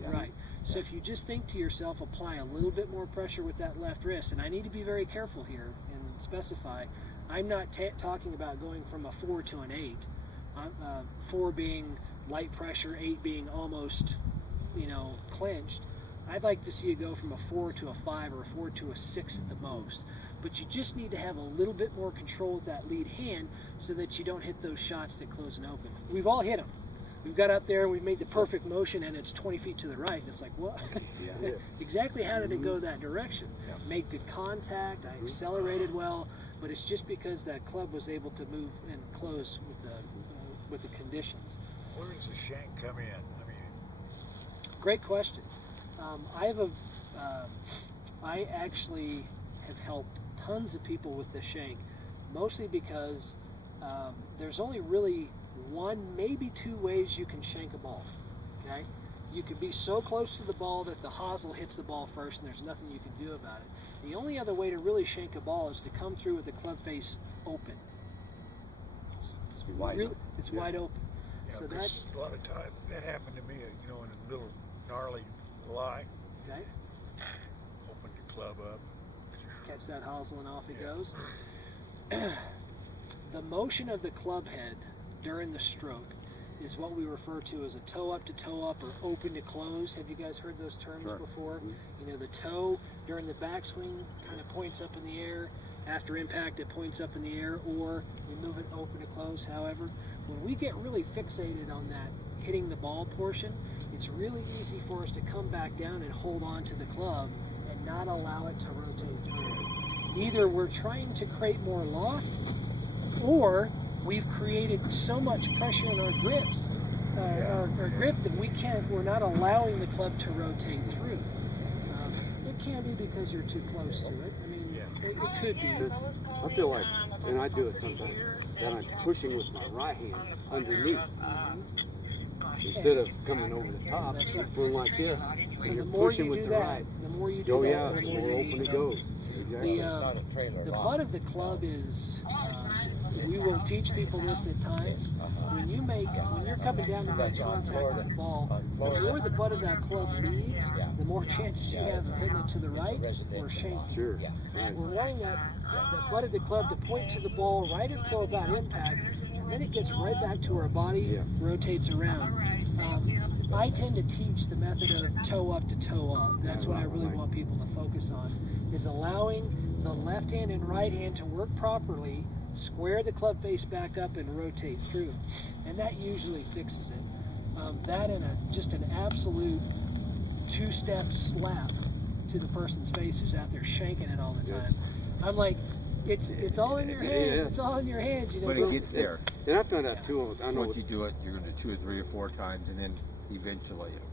Yeah. Right. So if you just think to yourself, apply a little bit more pressure with that left wrist, and I need to be very careful here and specify, I'm not talking about going from a 4 to an 8. 4 being light pressure, 8 being almost, clenched. I'd like to see you go from a 4 to a 5 or a 4 to a 6 at the most. But you just need to have a little bit more control with that lead hand so that you don't hit those shots that close and open. We've all hit them. We've got out there, we've made the perfect motion, and it's 20 feet to the right. And it's like, what? Yeah. Exactly how did it go that direction? Yeah. Made good contact, I accelerated well, but it's just because that club was able to move and close with the conditions. Where does the shank come in? I mean, Great question. I actually have helped tons of people with the shank, mostly because there's only really 1, maybe 2 ways you can shank a ball. Okay, you could be so close to the ball that the hosel hits the ball first, and there's nothing you can do about it. The only other way to really shank a ball is to come through with the club face open. It's wide open. It's wide open. So 'cause that's a lot of times that happened to me. In a little gnarly lie, okay. opened the club up. Catch that hosel and off it Yeah. goes. The motion of the club head during the stroke is what we refer to as a toe up to toe up or open to close. Have you guys heard those terms Sure. before? The toe during the backswing kind of points up in the air. After impact, it points up in the air, or we move it open to close. However, when we get really fixated on that hitting the ball portion, it's really easy for us to come back down and hold on to the club and not allow it to rotate through. Either we're trying to create more loft, or we've created so much pressure in our grips, our grip, that we're not allowing the club to rotate through. It can be because you're too close to it. I mean, it could be. I feel like, and I do it sometimes, that I'm pushing with my right hand underneath. Instead of coming over the top, That's right. going like this, So and the you're more pushing you with do the that, right. the more you do Oh that, yeah, the the more more you open need it to goes. Exactly. The butt of the club is, we will teach people this at times. When you're coming down to make contact with the ball, the more the butt of that club leads, the more chances you have of hitting it to the right or shanking. Sure. Right. We're wanting that butt of the club to point to the ball right until about impact, and then it gets right back to our body, Yeah. rotates around. I tend to teach the method of toe up to toe up. That's what I really want people to focus on, is allowing the left hand and right hand to work properly, square the club face back up and rotate through. And that usually fixes it. That and just an absolute 2-step slap to the person's face who's out there shanking it all the time. I'm like, It's all in your Yeah. hands. It's all in your hands. You know. But it gets there. And I've done that too. I know Once you do it, you're going to 2 or 3 or 4 times, and then eventually it'll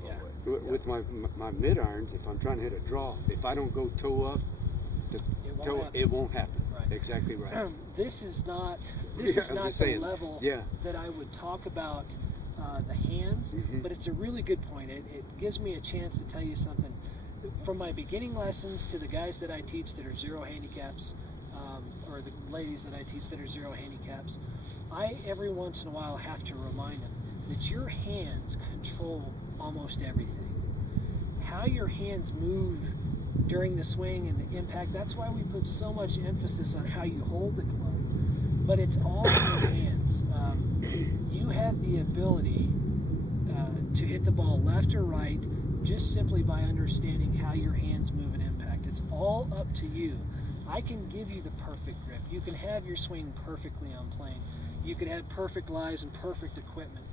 go away. with my mid irons, if I'm trying to hit a draw, if I don't go toe up, it won't happen. Right. Exactly right. This is not Yeah, the I'm just saying. level Yeah. that I would talk about the hands, Mhm. but it's a really good point. It gives me a chance to tell you something. From my beginning lessons to the guys that I teach that are zero handicaps, or the ladies that I teach that are zero handicaps, I every once in a while have to remind them that your hands control almost everything. How your hands move during the swing and the impact, that's why we put so much emphasis on how you hold the club. But it's all in your hands. You have the ability to hit the ball left or right just simply by understanding how your hands move and impact. It's all up to you. I can give you the perfect grip. You can have your swing perfectly on plane. You could have perfect lies and perfect equipment.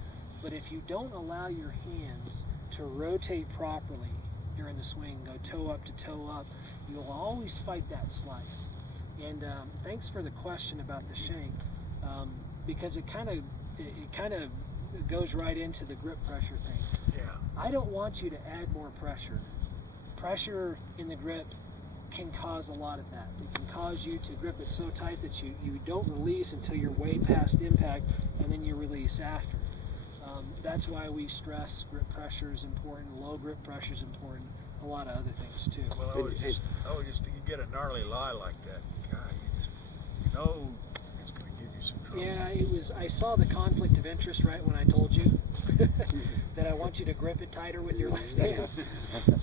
But if you don't allow your hands to rotate properly during the swing, go toe up to toe up, you'll always fight that slice. And thanks for the question about the shank, because it kind of goes right into the grip pressure thing. Yeah. I don't want you to add more pressure. Pressure in the grip can cause a lot of that. It can cause you to grip it so tight that you don't release until you're way past impact, and then you release after. That's why we stress grip pressure is important, low grip pressure is important, a lot of other things too. Well, you get a gnarly lie like that, God, you know it's going to give you some trouble. Yeah, I saw the conflict of interest right when I told you that I want you to grip it tighter with your left hand.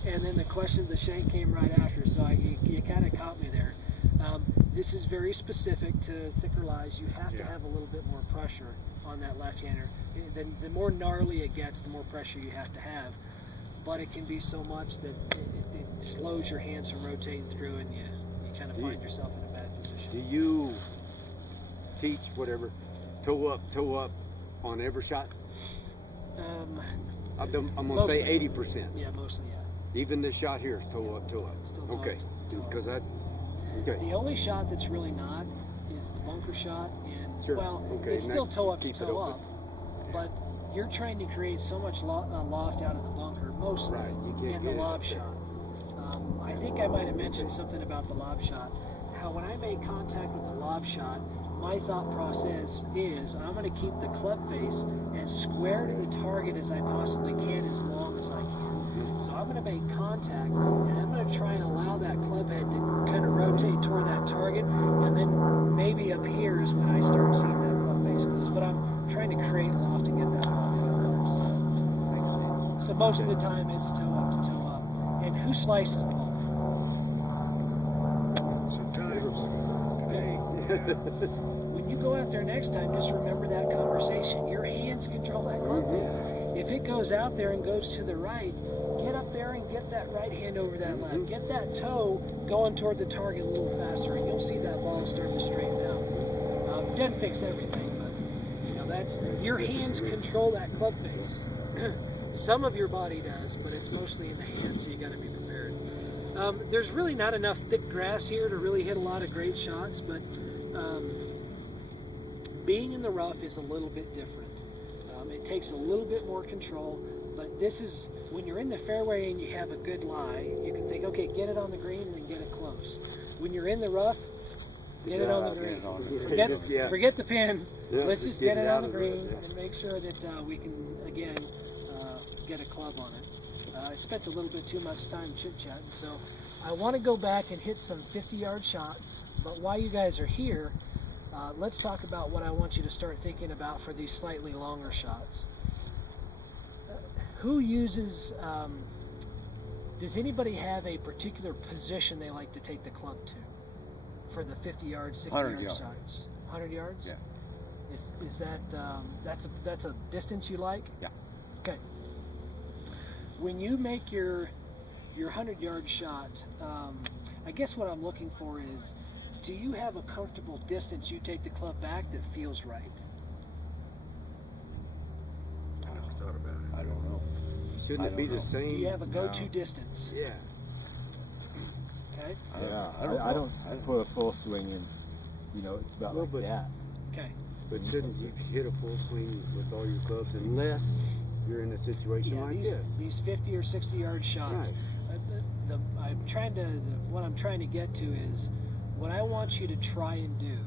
And then the question of the shank came right after, so you kind of caught me there. This is very specific to thicker lies. You have to have a little bit more pressure on that left-hander. The more gnarly it gets, the more pressure you have to have. But it can be so much that it slows your hands from rotating through, and you kind of find yourself in a bad Do position. you teach whatever toe up on every shot? I'm gonna Mostly. say 80%. Yeah, mostly, yeah. Even this shot here is toe up. Still toe Okay, up, toe up. because that. Okay. The only shot that's really not is the bunker shot, and Sure. well, Okay, it's now still toe up to keep it toe open. up, but you're trying to create so much loft out of the bunker, mostly, Right, you can't in the get it lob up there. shot. I think I might have mentioned something about the lob shot. How when I make contact with the lob shot, my thought process is I'm going to keep the club face as square to the target as I possibly can, as long as I can. So I'm going to make contact, and I'm going to try and allow that club head to kind of rotate toward that target, and then maybe up here is when I start seeing that club face close. But I'm trying to create loft and get that loft out. So most of the time it's toe up to toe up. And who slices the ball? Sometimes, today, When you go out there next time, just remember that conversation. Your hands control that club face. If it goes out there and goes to the right, get up there and get that right hand over that left. Get that toe going toward the target a little faster, and you'll see that ball start to straighten out. Doesn't fix everything, but that's your hands control that club face. Some of your body does, but it's mostly in the hands, so you got to be prepared. There's really not enough thick grass here to really hit a lot of great shots, but being in the rough is a little bit different. It takes a little bit more control, but this is when you're in the fairway and you have a good lie, you can think, okay, get it on the green and then get it close. When you're in the rough, get it on the green. Forget the pin. Yeah, Let's just get it out on the of the green rough, yeah. and make sure that we can, again, get a club on it. I spent a little bit too much time chit-chatting, so I want to go back and hit some 50-yard shots, but while you guys are here, let's talk about what I want you to start thinking about for these slightly longer shots. Who uses, does anybody have a particular position they like to take the club to for the 50-yard, 100 60-yard yards. shots? 100 yards? Yeah. Is that, that's a distance you like? Yeah. Okay. When you make your 100-yard shot, I guess what I'm looking for is, do you have a comfortable distance you take the club back that feels right? I never thought about it. I don't know. Shouldn't I it be don't the know. same? Do you have a go-to No. distance? Yeah. Okay. I don't put a full swing in You know, it's about Well, like but- that. Okay. But shouldn't you hit a full swing with all your clubs unless you're in a situation Yeah, like these, this? these 50 or 60 yard shots. Right. What I'm trying to get to is what I want you to try and do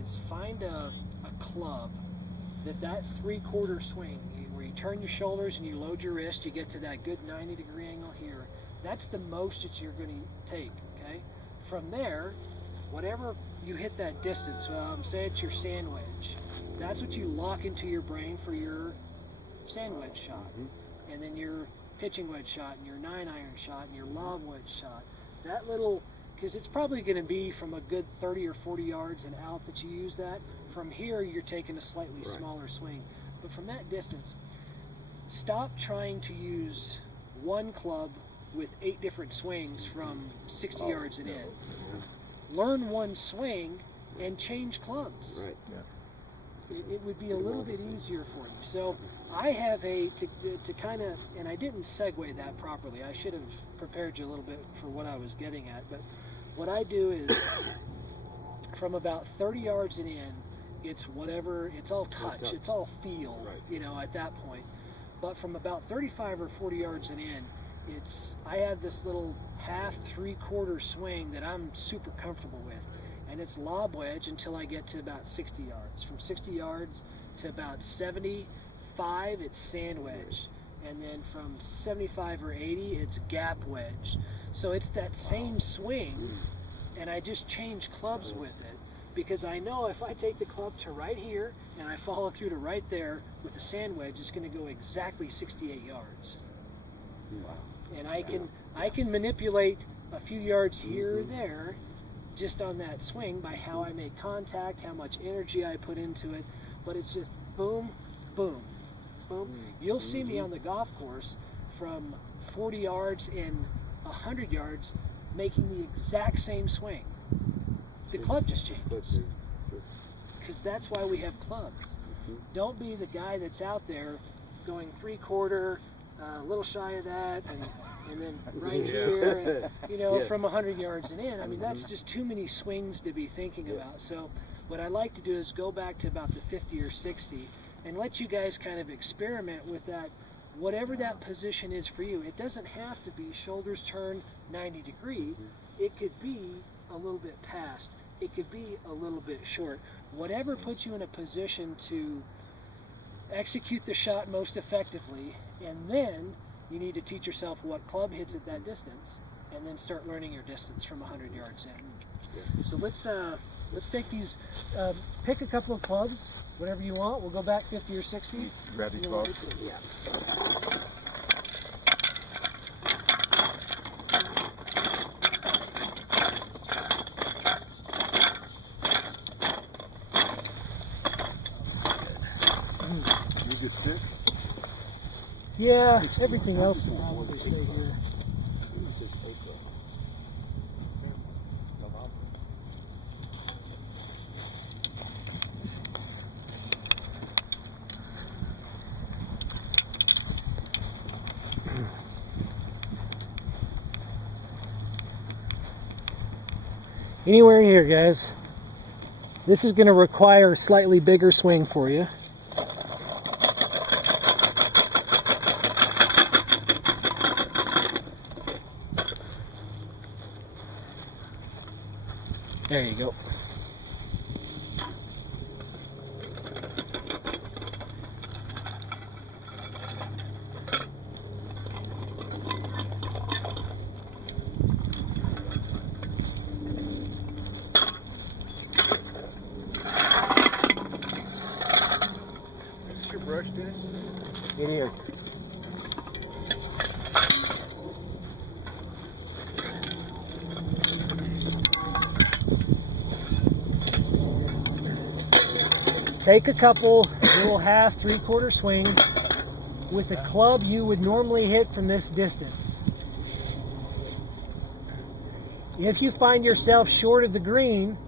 is find a club that 3/4 swing where you turn your shoulders and you load your wrist, you get to that good 90-degree angle here. That's the most that you're going to take. Okay. From there, whatever you hit that distance, say it's your sand wedge. That's what you lock into your brain for your sand wedge shot, and then your pitching wedge shot, and your 9-iron shot, and your lob wedge shot. That little, because it's probably going to be from a good 30 or 40 yards and out that you use that. From here, you're taking a slightly Right. smaller swing, but from that distance, stop trying to use one club with 8 different swings from 60 yards and in. Learn one swing and change clubs. Right. It would be a little bit easier for you. So I have to kind of, and I didn't segue that properly. I should have prepared you a little bit for what I was getting at. But what I do is from about 30 yards and in, it's whatever, it's all touch, it's all feel, Right. you know, at that point. But from about 35 or 40 yards and in, I have this little half, 3/4 swing that I'm super comfortable with. And it's lob wedge until I get to about 60 yards. From 60 yards to about 75, it's sand wedge. And then from 75 or 80, it's gap wedge. So it's that same swing, and I just change clubs with it. Because I know if I take the club to right here, and I follow through to right there with the sand wedge, it's going to go exactly 68 yards. And I can manipulate a few yards here or there just on that swing by how I make contact, how much energy I put into it, but it's just boom, boom, boom. You'll see me on the golf course from 40 yards and 100 yards making the exact same swing. The club just changes. Because that's why we have clubs. Don't be the guy that's out there going 3/4, a little shy of that, and then right here, and, you know, from 100 yards and in. I mean, that's just too many swings to be thinking about. So what I like to do is go back to about the 50 or 60 and let you guys kind of experiment with that, whatever that position is for you. It doesn't have to be shoulders turned 90 degree. It could be a little bit past. It could be a little bit short. Whatever puts you in a position to execute the shot most effectively, and then you need to teach yourself what club hits at that distance, and then start learning your distance from 100 yards in. So let's take these, pick a couple of clubs, whatever you want. We'll go back 50 or 60. Grab these You clubs. want it to- Yeah. You get sticks? Yeah, everything else can probably stay here. Anywhere in here, guys. This is going to require a slightly bigger swing for you. There you go. Is your brush Dennis? In here. Take a couple little half, 3/4 swings with a club you would normally hit from this distance. If you find yourself short of the green,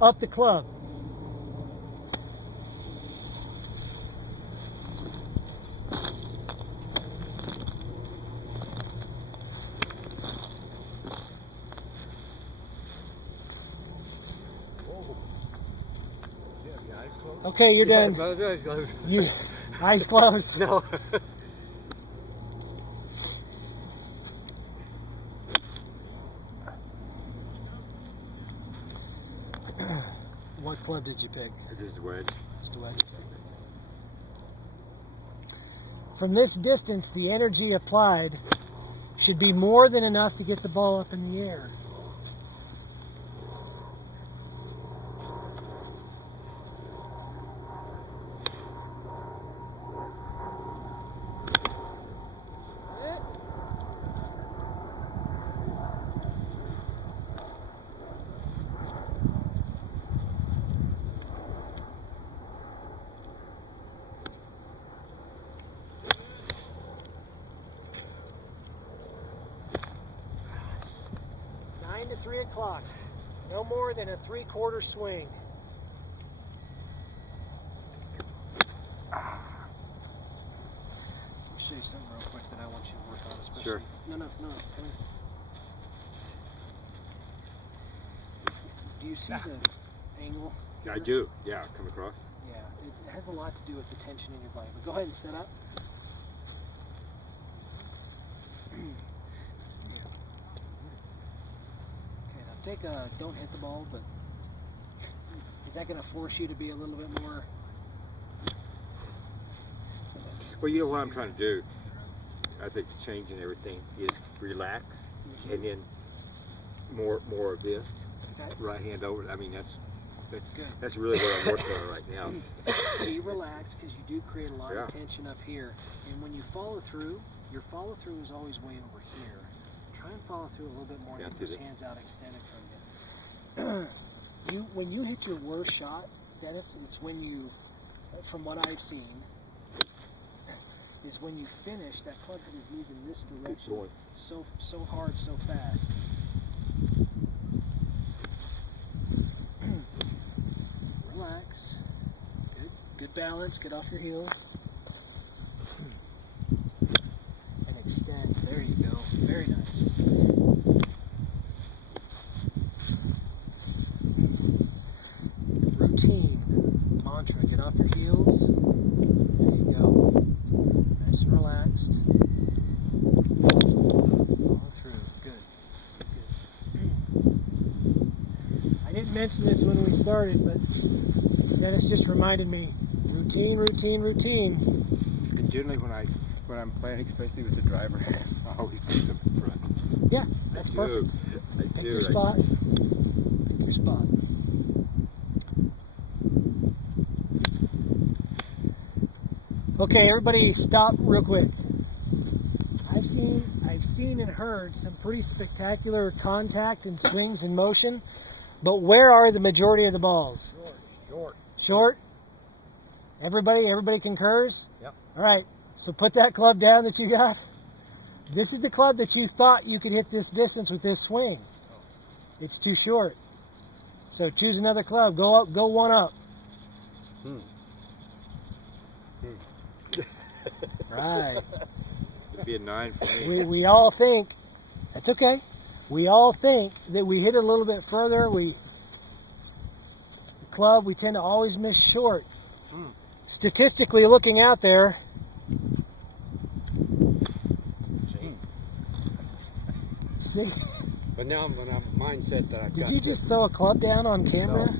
up the club. Eyes closed. Okay, you're Yeah, done. my eyes closed. You, eyes closed. No. What club did you pick? This is wedge. Just a wedge. From this distance, the energy applied should be more than enough to get the ball up in the air. To 3 o'clock. No more than a 3/4 swing. Let me show you something real quick that I want you to work on, especially. Sure. No. Come here. Do you see the angle? I here? do. Yeah, come across. Yeah, it has a lot to do with the tension in your body. But go ahead and set up. Take a, don't hit the ball, but is that going to force you to be a little bit more? Well, you know what I'm trying to do? I think it's changing everything is relax, and then more of this. Okay. Right hand over. I mean, that's Good. that's really what I'm working on right now. Be relaxed because you do create a lot Yeah. of tension up here, and when you follow through, your follow through is always way over here. Try and follow through a little bit more. Yeah, Get do those that. hands out extended from you. When you hit your worst shot, Dennis, it's when you, from what I've seen, is when you finish that club that is moving this direction going. so hard, so fast. Relax. Good balance. Get off your heels. And extend. There you go. Very nice. Routine. Mantra. Get off your heels. There you go. Nice and relaxed. Follow through. Good. I didn't mention this when we started, but Dennis just reminded me. Routine. And generally when I'm playing, especially with the driver, I always put them in front. Yeah, that's perfect. Pick your spot. Pick your spot. Okay, everybody stop real quick. I've seen and heard some pretty spectacular contact and swings in motion, but where are the majority of the balls? Short? Everybody concurs? Yep. All right, so put that club down that you got. This is the club that you thought you could hit this distance with this swing. It's too short. So choose another club. Go up, go one up. Right. It'd be a 9 for me. We all think, that's okay. We all think that we hit it a little bit further. The club, we tend to always miss short. Statistically looking out there, see, But now I'm in a mindset that I've did got you to- just throw a club down on camera?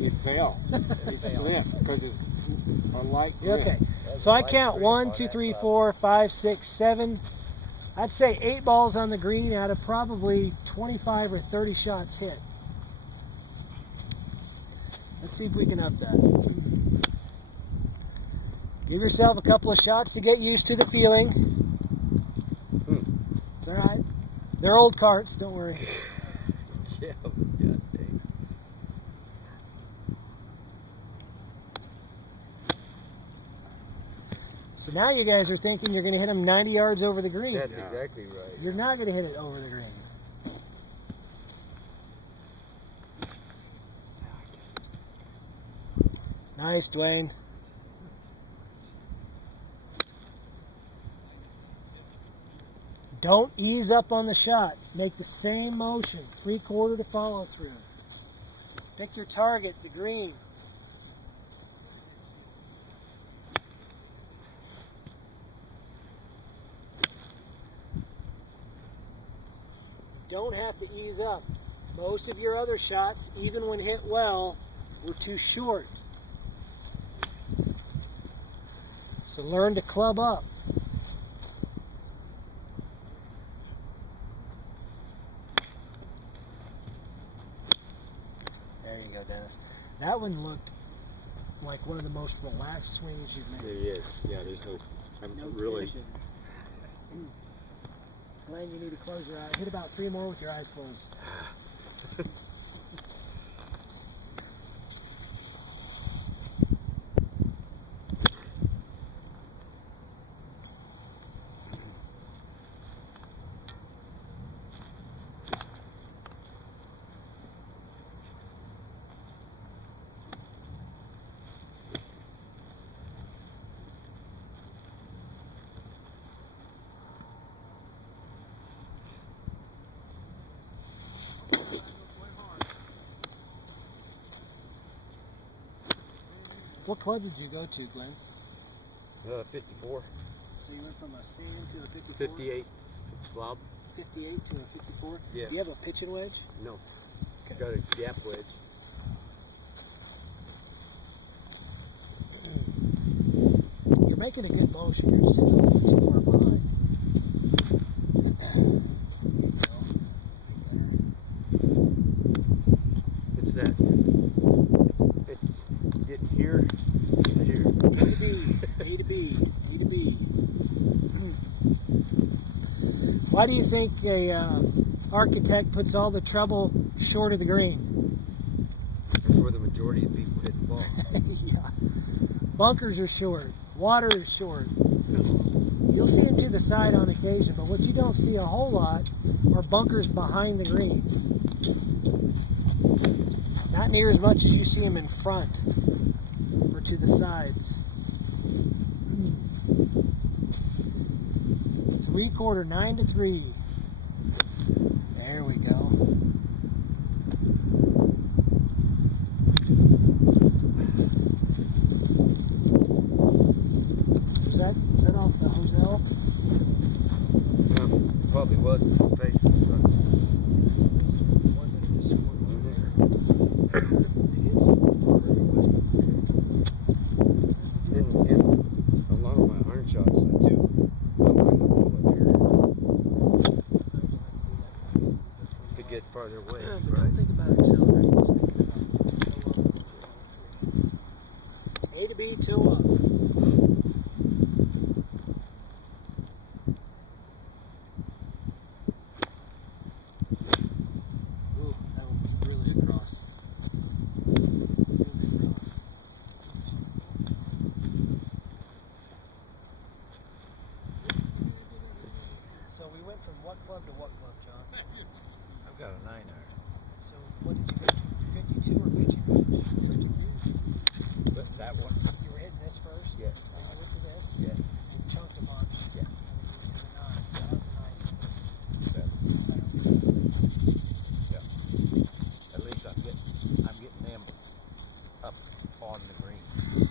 It fell. It slipped because it's a light grip. Okay. So I count 1, 2, 3, 4, 5, 6, 7. I'd say 8 balls on the green out of probably 25 or 30 shots hit. Let's see if we can up that. Give yourself a couple of shots to get used to the feeling. It's all right. They're old carts, don't worry. Yeah, God dang. So now you guys are thinking you're going to hit them 90 yards over the green. That's exactly right. You're not going to hit it over the green. Nice, Dwayne. Don't ease up on the shot. Make the same motion. 3/4 to follow through. Pick your target, the green. don't have to ease up. Most of your other shots, even when hit well, were too short. So learn to club up. There you go, Dennis. That one looked like one of the most relaxed swings you've made. There is. Yeah, there's no. I'm No really. tension. Glenn, you need to close your eyes. Hit about 3 more with your eyes closed. What club did you go to, Glenn? 54, So you went from a sand to a 54? 58, lob. 58 to a 54? Yeah. Do you have a pitching wedge? No. Got a gap wedge. You're making a good motion. You're just sitting a little too far behind. It's that. It's getting here to here. A to B. Why do you think a architect puts all the trouble short of the green? That's where the majority of people hit the ball. Yeah. Bunkers are short. Water is short. You'll see them to the side on occasion, but what you don't see a whole lot are bunkers behind the green. Not near as much as you see them in front or to the sides. 3/4, 9 to 3. There we go. Is that off the Hosel? Probably was the patience, but in a lot of my iron shots, I do. I like to pull it here to get farther away. Yeah, but Right. don't think about accelerating. Just think about A to B, toe up. Ooh, that one was really across. Really across. So we went from what club to what club, John? I've got a 9 iron. So what did you go to? 52 or 52? But that one, You were hitting this first? yeah, Then you went to this? yeah, And you chunked a bunch? yeah. At least I'm getting them up on the green.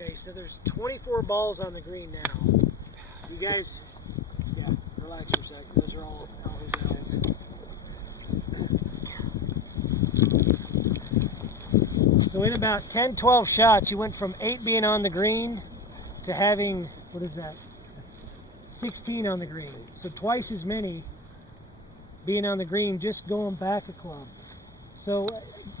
Okay, so there's 24 balls on the green now. You guys, yeah, relax for a sec. Those are all Hosels. So in about 10, 12 shots, you went from 8 being on the green to having, what is that, 16 on the green. So twice as many being on the green, just going back a club. So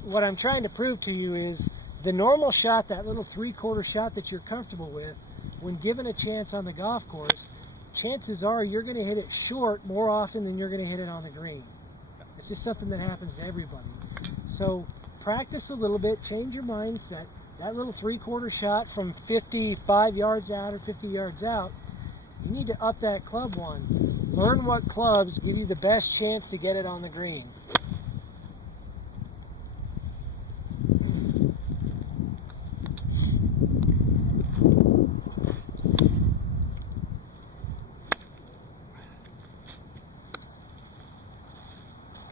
what I'm trying to prove to you is the normal shot, that little 3/4 shot that you're comfortable with, when given a chance on the golf course, chances are you're going to hit it short more often than you're going to hit it on the green. It's just something that happens to everybody. So practice a little bit, change your mindset. That little 3/4 shot from 55 yards out or 50 yards out, you need to up that club one. Learn what clubs give you the best chance to get it on the green.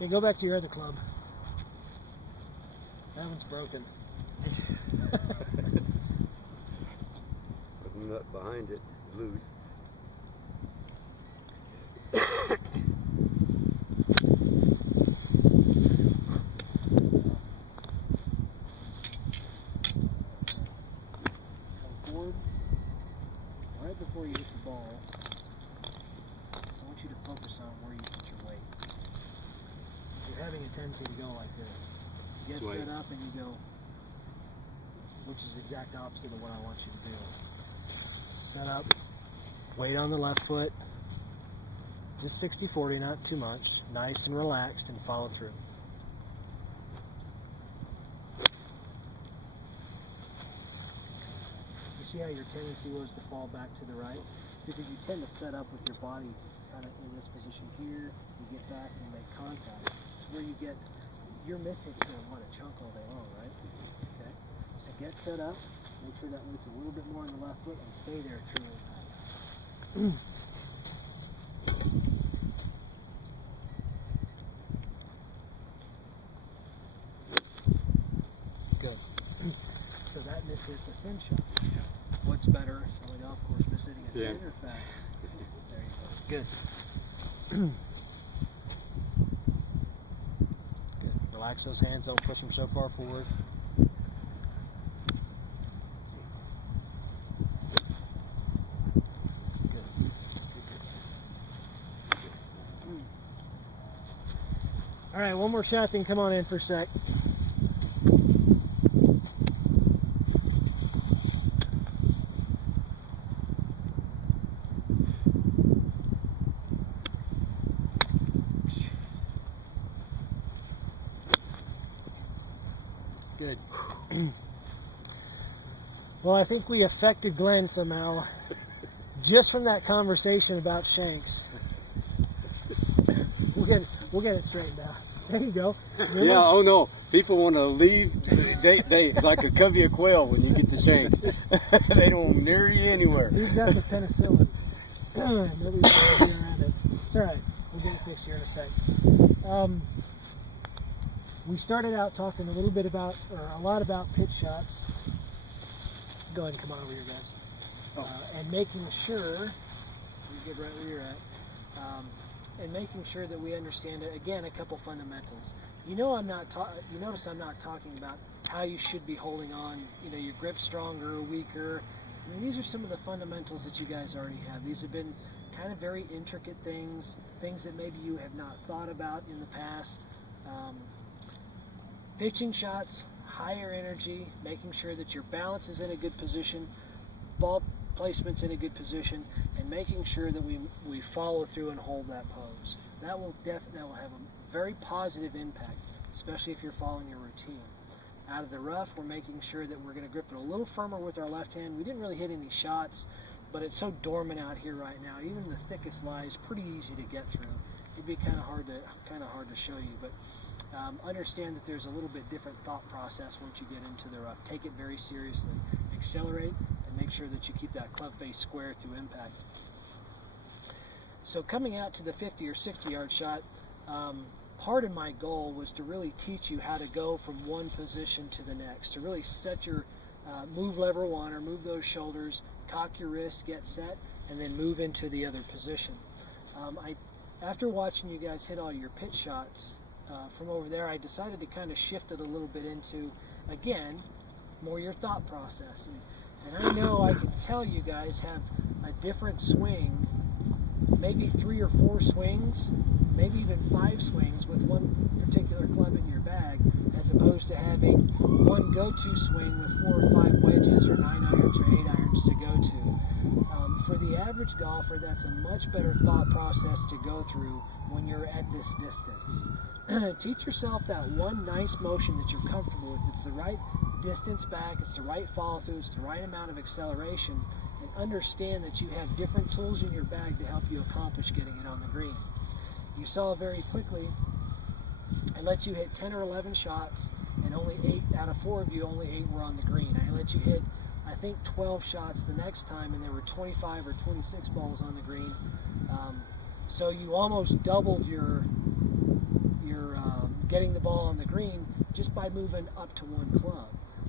Okay, go back to your other club. That one's broken. With the nut behind it loose. Come forward. Right before you hit the ball, I want you to focus on where you put your weight. You're having a tendency to go like this. You get Sway. set up and you go, which is the exact opposite of what I want you to do. Set up, weight on the left foot, just 60-40, not too much. Nice and relaxed, and follow through. You see how your tendency was to fall back to the right? Because you tend to set up with your body kind of in this position here. You get back and make contact. It's where you get, your mishit's going to want to chunk all day long, right? Okay. So get set up. Make sure that weight's a little bit more on the left foot and stay there through impact. Good. So that miss is the thin shot. What's better, on the golf course, miss hitting a thin or fast? There you go. Good. Good. Relax those hands, don't push them so far forward. Good. All right, one more shot, then come on in for a sec. Good. Well, I think we affected Glenn somehow, just from that conversation about shanks. We'll get it straightened out. There you go. Remember? Yeah, oh no. People want to leave, they like a covey of quail when you get the shanks. They don't near you anywhere. He's got the penicillin. Nobody's going to be around it. It's all right. We'll get it fixed here in a sec. We started out talking a little bit about, or a lot about pitch shots. Go ahead and come on over here, guys. And making sure, you get right where you're at, and making sure that we understand, again, a couple fundamentals. You know, you notice I'm not talking about how you should be holding on, your grip stronger or weaker. I mean, these are some of the fundamentals that you guys already have. These have been kind of very intricate things that maybe you have not thought about in the past. Pitching shots, higher energy, making sure that your balance is in a good position, ball placement's in a good position, and making sure that we follow through and hold that pose. That will have a very positive impact, especially if you're following your routine. Out of the rough, we're making sure that we're going to grip it a little firmer with our left hand. We didn't really hit any shots, but it's so dormant out here right now. Even the thickest lie is pretty easy to get through. It'd be kind of hard to show you, but understand that there's a little bit different thought process once you get into the rough. Take it very seriously. Accelerate and make sure that you keep that club face square through impact. So coming out to the 50 or 60 yard shot, part of my goal was to really teach you how to go from one position to the next, to really set your move lever one, or move those shoulders, cock your wrist, get set, and then move into the other position. After watching you guys hit all your pitch shots from over there, I decided to kind of shift it a little bit into, again, more your thought process. And I know I can tell you guys have a different swing, maybe 3 or 4 swings, maybe even 5 swings with one particular club in your bag, as opposed to having one go-to swing with 4 or 5 wedges or 9 irons or 8 irons to go to. For the average golfer, that's a much better thought process to go through when you're at this distance. Teach yourself that one nice motion that you're comfortable with. It's the right distance back, it's the right follow-through, it's the right amount of acceleration, and understand that you have different tools in your bag to help you accomplish getting it on the green. You saw very quickly, I let you hit 10 or 11 shots, and only 8 out of 4 of you, only 8 were on the green. I let you hit, I think, 12 shots the next time, and there were 25 or 26 balls on the green. So you almost doubled your you're getting the ball on the green just by moving up to one club.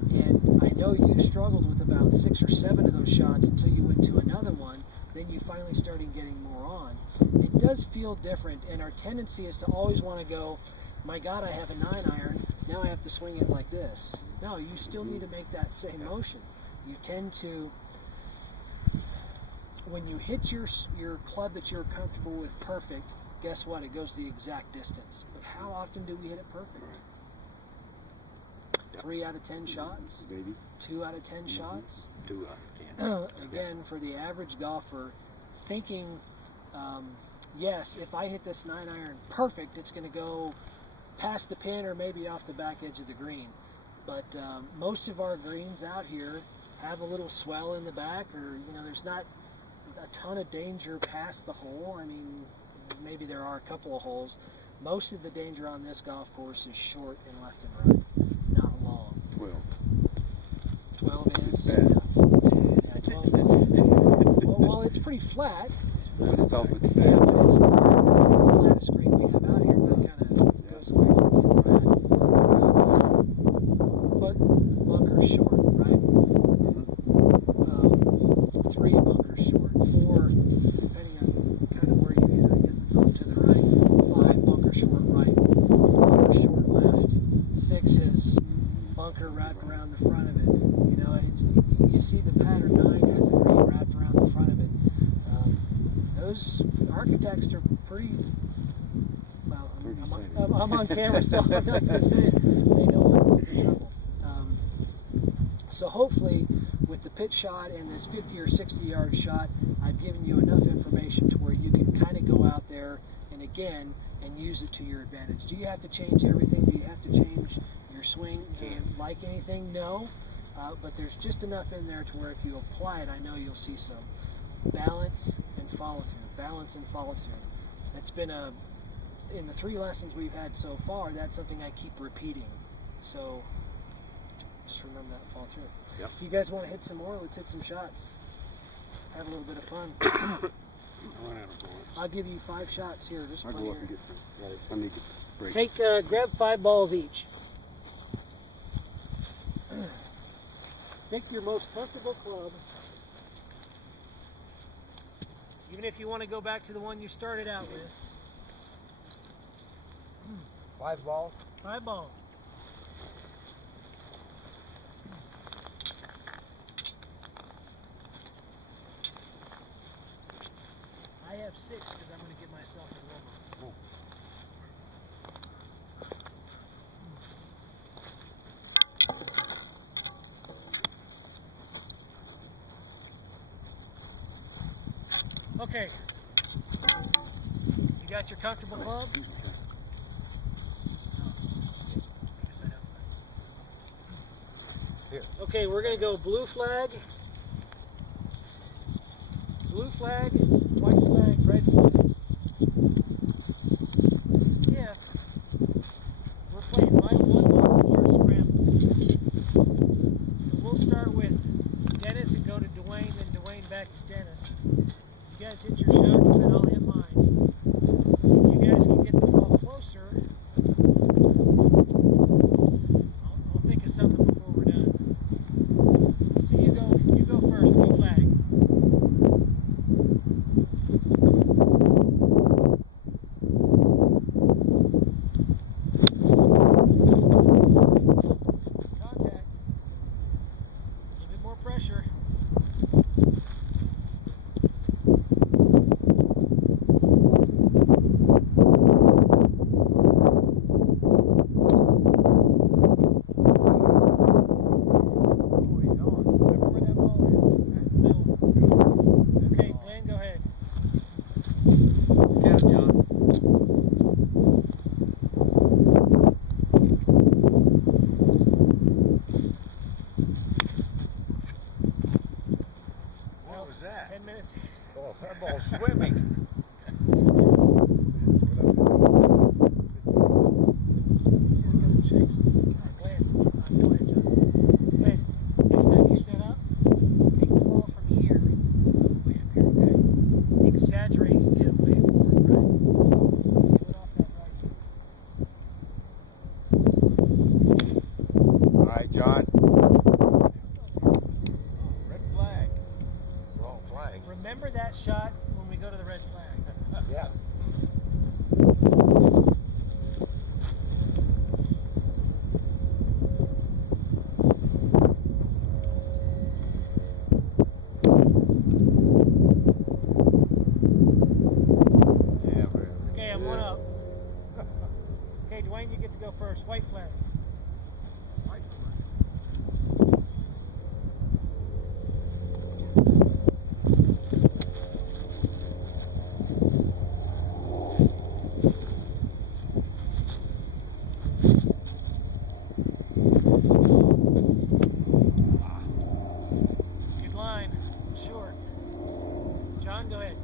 And I know you struggled with about 6 or 7 of those shots until you went to another one. Then you finally started getting more on. It does feel different, and our tendency is to always want to go, my God, I have a 9-iron, now I have to swing it like this. No, you still need to make that same motion. You tend to, when you hit your club that you're comfortable with perfect, guess what? It goes the exact distance. But how often do we hit it perfect? 3 out of 10 shots? Maybe 2 out of 10 shots? 2 out of 10. Again, for the average golfer, thinking, yes, if I hit this 9-iron perfect, it's going to go past the pin or maybe off the back edge of the green. But most of our greens out here have a little swell in the back, or there's not a ton of danger past the hole. I mean, maybe there are a couple of holes. Most of the danger on this golf course is short and left and right, not long. 12. 12 is. Bad. Yeah, 12 is. Well, it's pretty flat. But it's off with the Yeah, back. but it's the flattest green we have out here. That kind of goes away from where we're at. But bunker's short, right? 3 bunkers short. 4, depending on kind of where you hit, I guess it's off to the right. 5 bunker short right. Bunker short left. 6 is bunker wrapped around the front of it. You see the pattern. 9 has a green wrapped around the front of it. Those architects are pretty. Well, I'm on camera, so I'm not going to say it. They know what's in trouble. So hopefully, with the pitch shot and this 50 or 60 yard shot, I've given you enough information to where you can kind of go out there and use it to your advantage. Do you have to change everything? Do you have to change your swing and like anything? No. But there's just enough in there to where if you apply it, I know you'll see some balance and follow through. Balance and follow through. That's been in the 3 lessons we've had so far, that's something I keep repeating. So just remember that, follow through. Yep. If you guys want to hit some more, let's hit some shots. Have a little bit of fun. I ran out of bullets. I'll give you 5 shots here. Just I'll play go up here. and get some. Right. I need to break. Take, grab 5 balls each. Pick your most comfortable club. Even if you want to go back to the one you started out with. 5 balls? 5 balls. I have 6 because I'm going to give myself a warm-up. Okay. You got your comfortable club? Here. Okay, we're going to go blue flag, white flag, red flag. Yeah. We're playing mile 1 or scramble. So we'll start with Dennis and go to Dwayne, then Dwayne back to Dennis. You guys hit your shots, and then I'll hit mine. If you guys can get the ball closer, I'll think of something before we're done. So you go first, blue flag. Contact. A little bit more pressure. Remember where that ball is? Right in the middle. Okay, Glenn, go ahead. Yeah, John. What was that? 10 minutes. Oh, that ball's swimming. Glenn, go ahead, John. Glenn, next time you set up, take the ball from here, way up here, okay? Exaggerate and get away from it, right? Give it off that right. last shot when we go to the red flag. Yeah. Yeah, but Okay, I'm one up. Okay, Dwayne, you get to go first. White flag. Good line. Short. John, go ahead.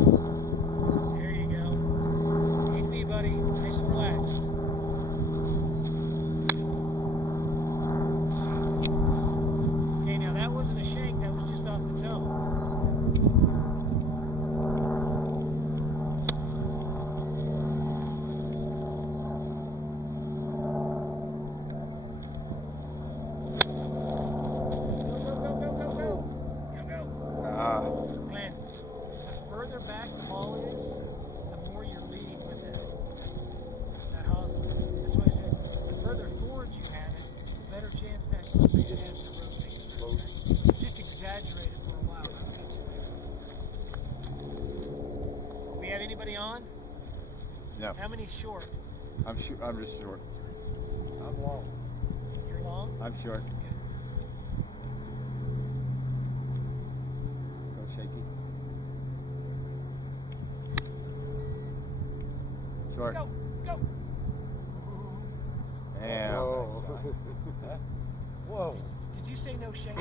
There you go. Take me, buddy. Nice and relaxed. Okay, now that wasn't a shank. That was just off the toe. Go. Glenn, the further back the ball is, the more you're leading with that hosel. That's why I said the further forward you have it, the better chance that club face has to rotate through. Okay? Just exaggerate it for a while. That'll get you there. We have anybody on? no, How many short? I'm just short. I'm long. You're long? I'm short. Go shaky. Short. Go. Yeah. Oh. Whoa. Did you say no shank?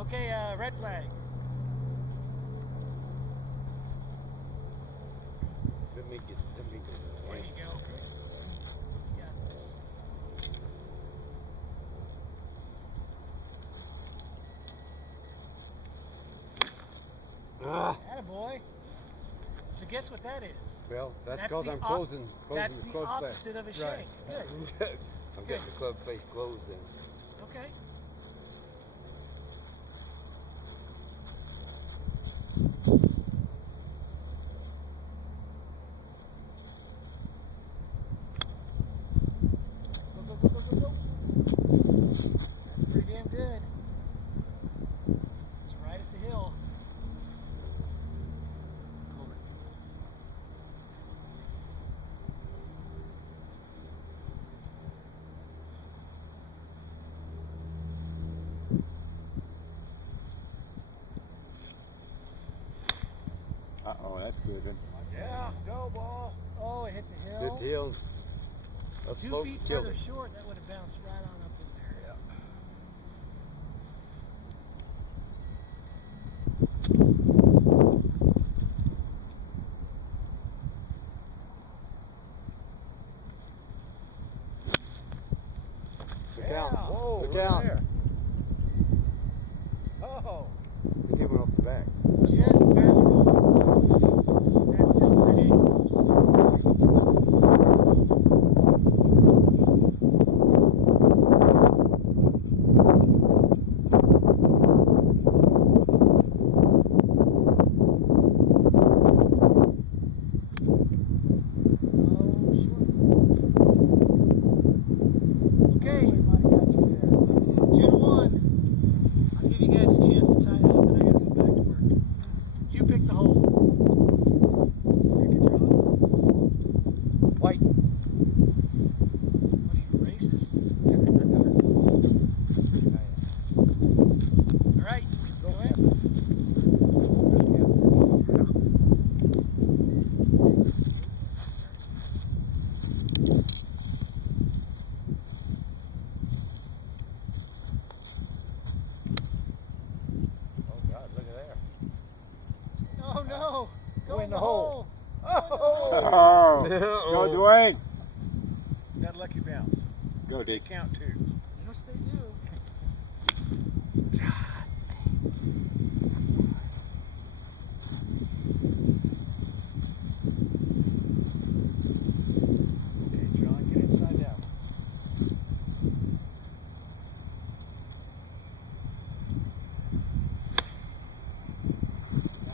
Okay, red flag. Let me get There you go. You got this. Attaboy. So guess what that is? Well, that's That's because the I'm op- closing That's the the club face. opposite of a Right. shank. Good. I'm getting the club face closed then. Okay. Go. That's pretty damn good. It's right at the hill. Uh-oh, that's good. Yeah. Go ball. Oh, it hit the hill. Good hill. 2 feet further short, that would have bounced right on up in there. Look out. Whoa, Look look out. there. Oh. He came off the back. Just barely rolled. That's still pretty close. Okay, 2-1. I'll give you guys a chance to tie it up, and I gotta get back to work. You pick the hole. White. What are you, racist? All right, go ahead. Oh God, look at there. Oh no! Go in the hole. Oh, go Dwayne. That lucky bounce. Go, They Dick. count too. Yes, they do. Okay, John, get inside that one.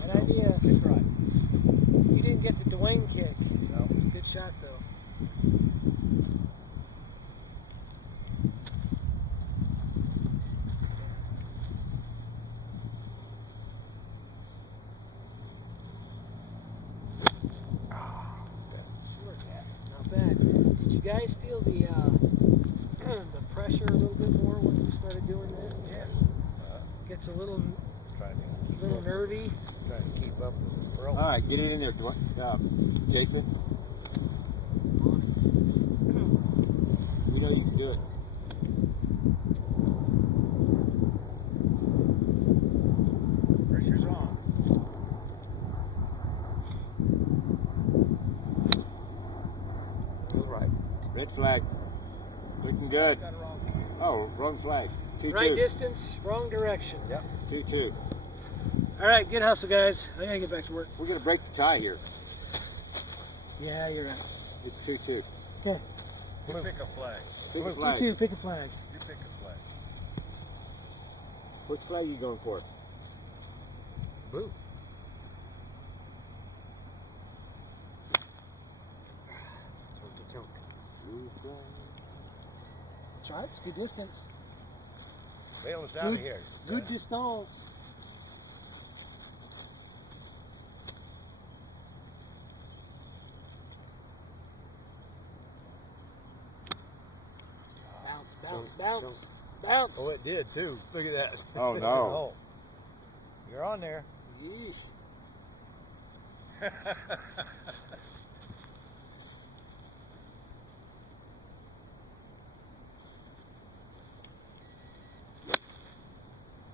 Bad idea. Kick right. You didn't get the Dwayne kick. No. Good shot though. Not bad. Did you guys feel the the pressure a little bit more when we started doing that? Yeah. Gets a little Trying to keep up, nervy. trying to keep up with the pro. All right, get it in there, Jason. We know you can do it. Pressure's on. Go right. Red flag. Looking good. Got it wrong here. Oh, wrong flag. 2-2. Right distance, wrong direction. Yep. 2-2. All right, good hustle, guys. I gotta get back to work. We're gonna break the tie here. Yeah, you're right. It's 2-2. Okay, You pick a flag. Pick a flag. 2-2, pick a flag. You pick a flag. Which flag are you going for? Blue. Blue flag. That's right, it's good distance. Bail us out of here. Good distance. Bounce, bounce, bounce. Oh, it did too. Look at that. Oh, no. Oh. You're on there. Yeesh.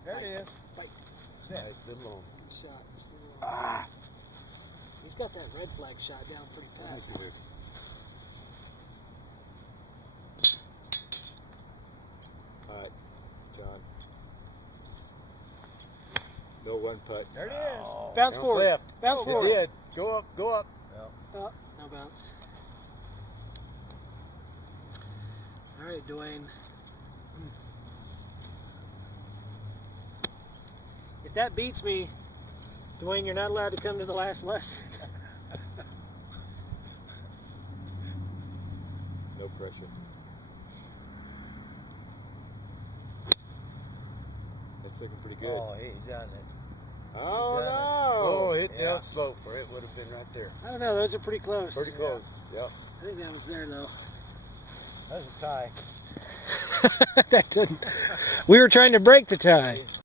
There it is. Fight. Nice, good long. Good shot. Still, Ah. He's got that red flag shot down pretty tight. All right, John. No one putt. There it is. Bounce forward. Left. Bounce It forward. did. Go up. Go up. Oh, no bounce. All right, Dwayne. If that beats me, Dwayne, you're not allowed to come to the last lesson. No pressure. That's looking pretty good. Oh, he's done it. Oh, He's done it. no! Oh, hit the Yeah. upslope, or it would have been right there. I don't know, those are pretty close. Pretty close. Yep. I think that was there, though. That's a tie. That didn't. We were trying to break the tie.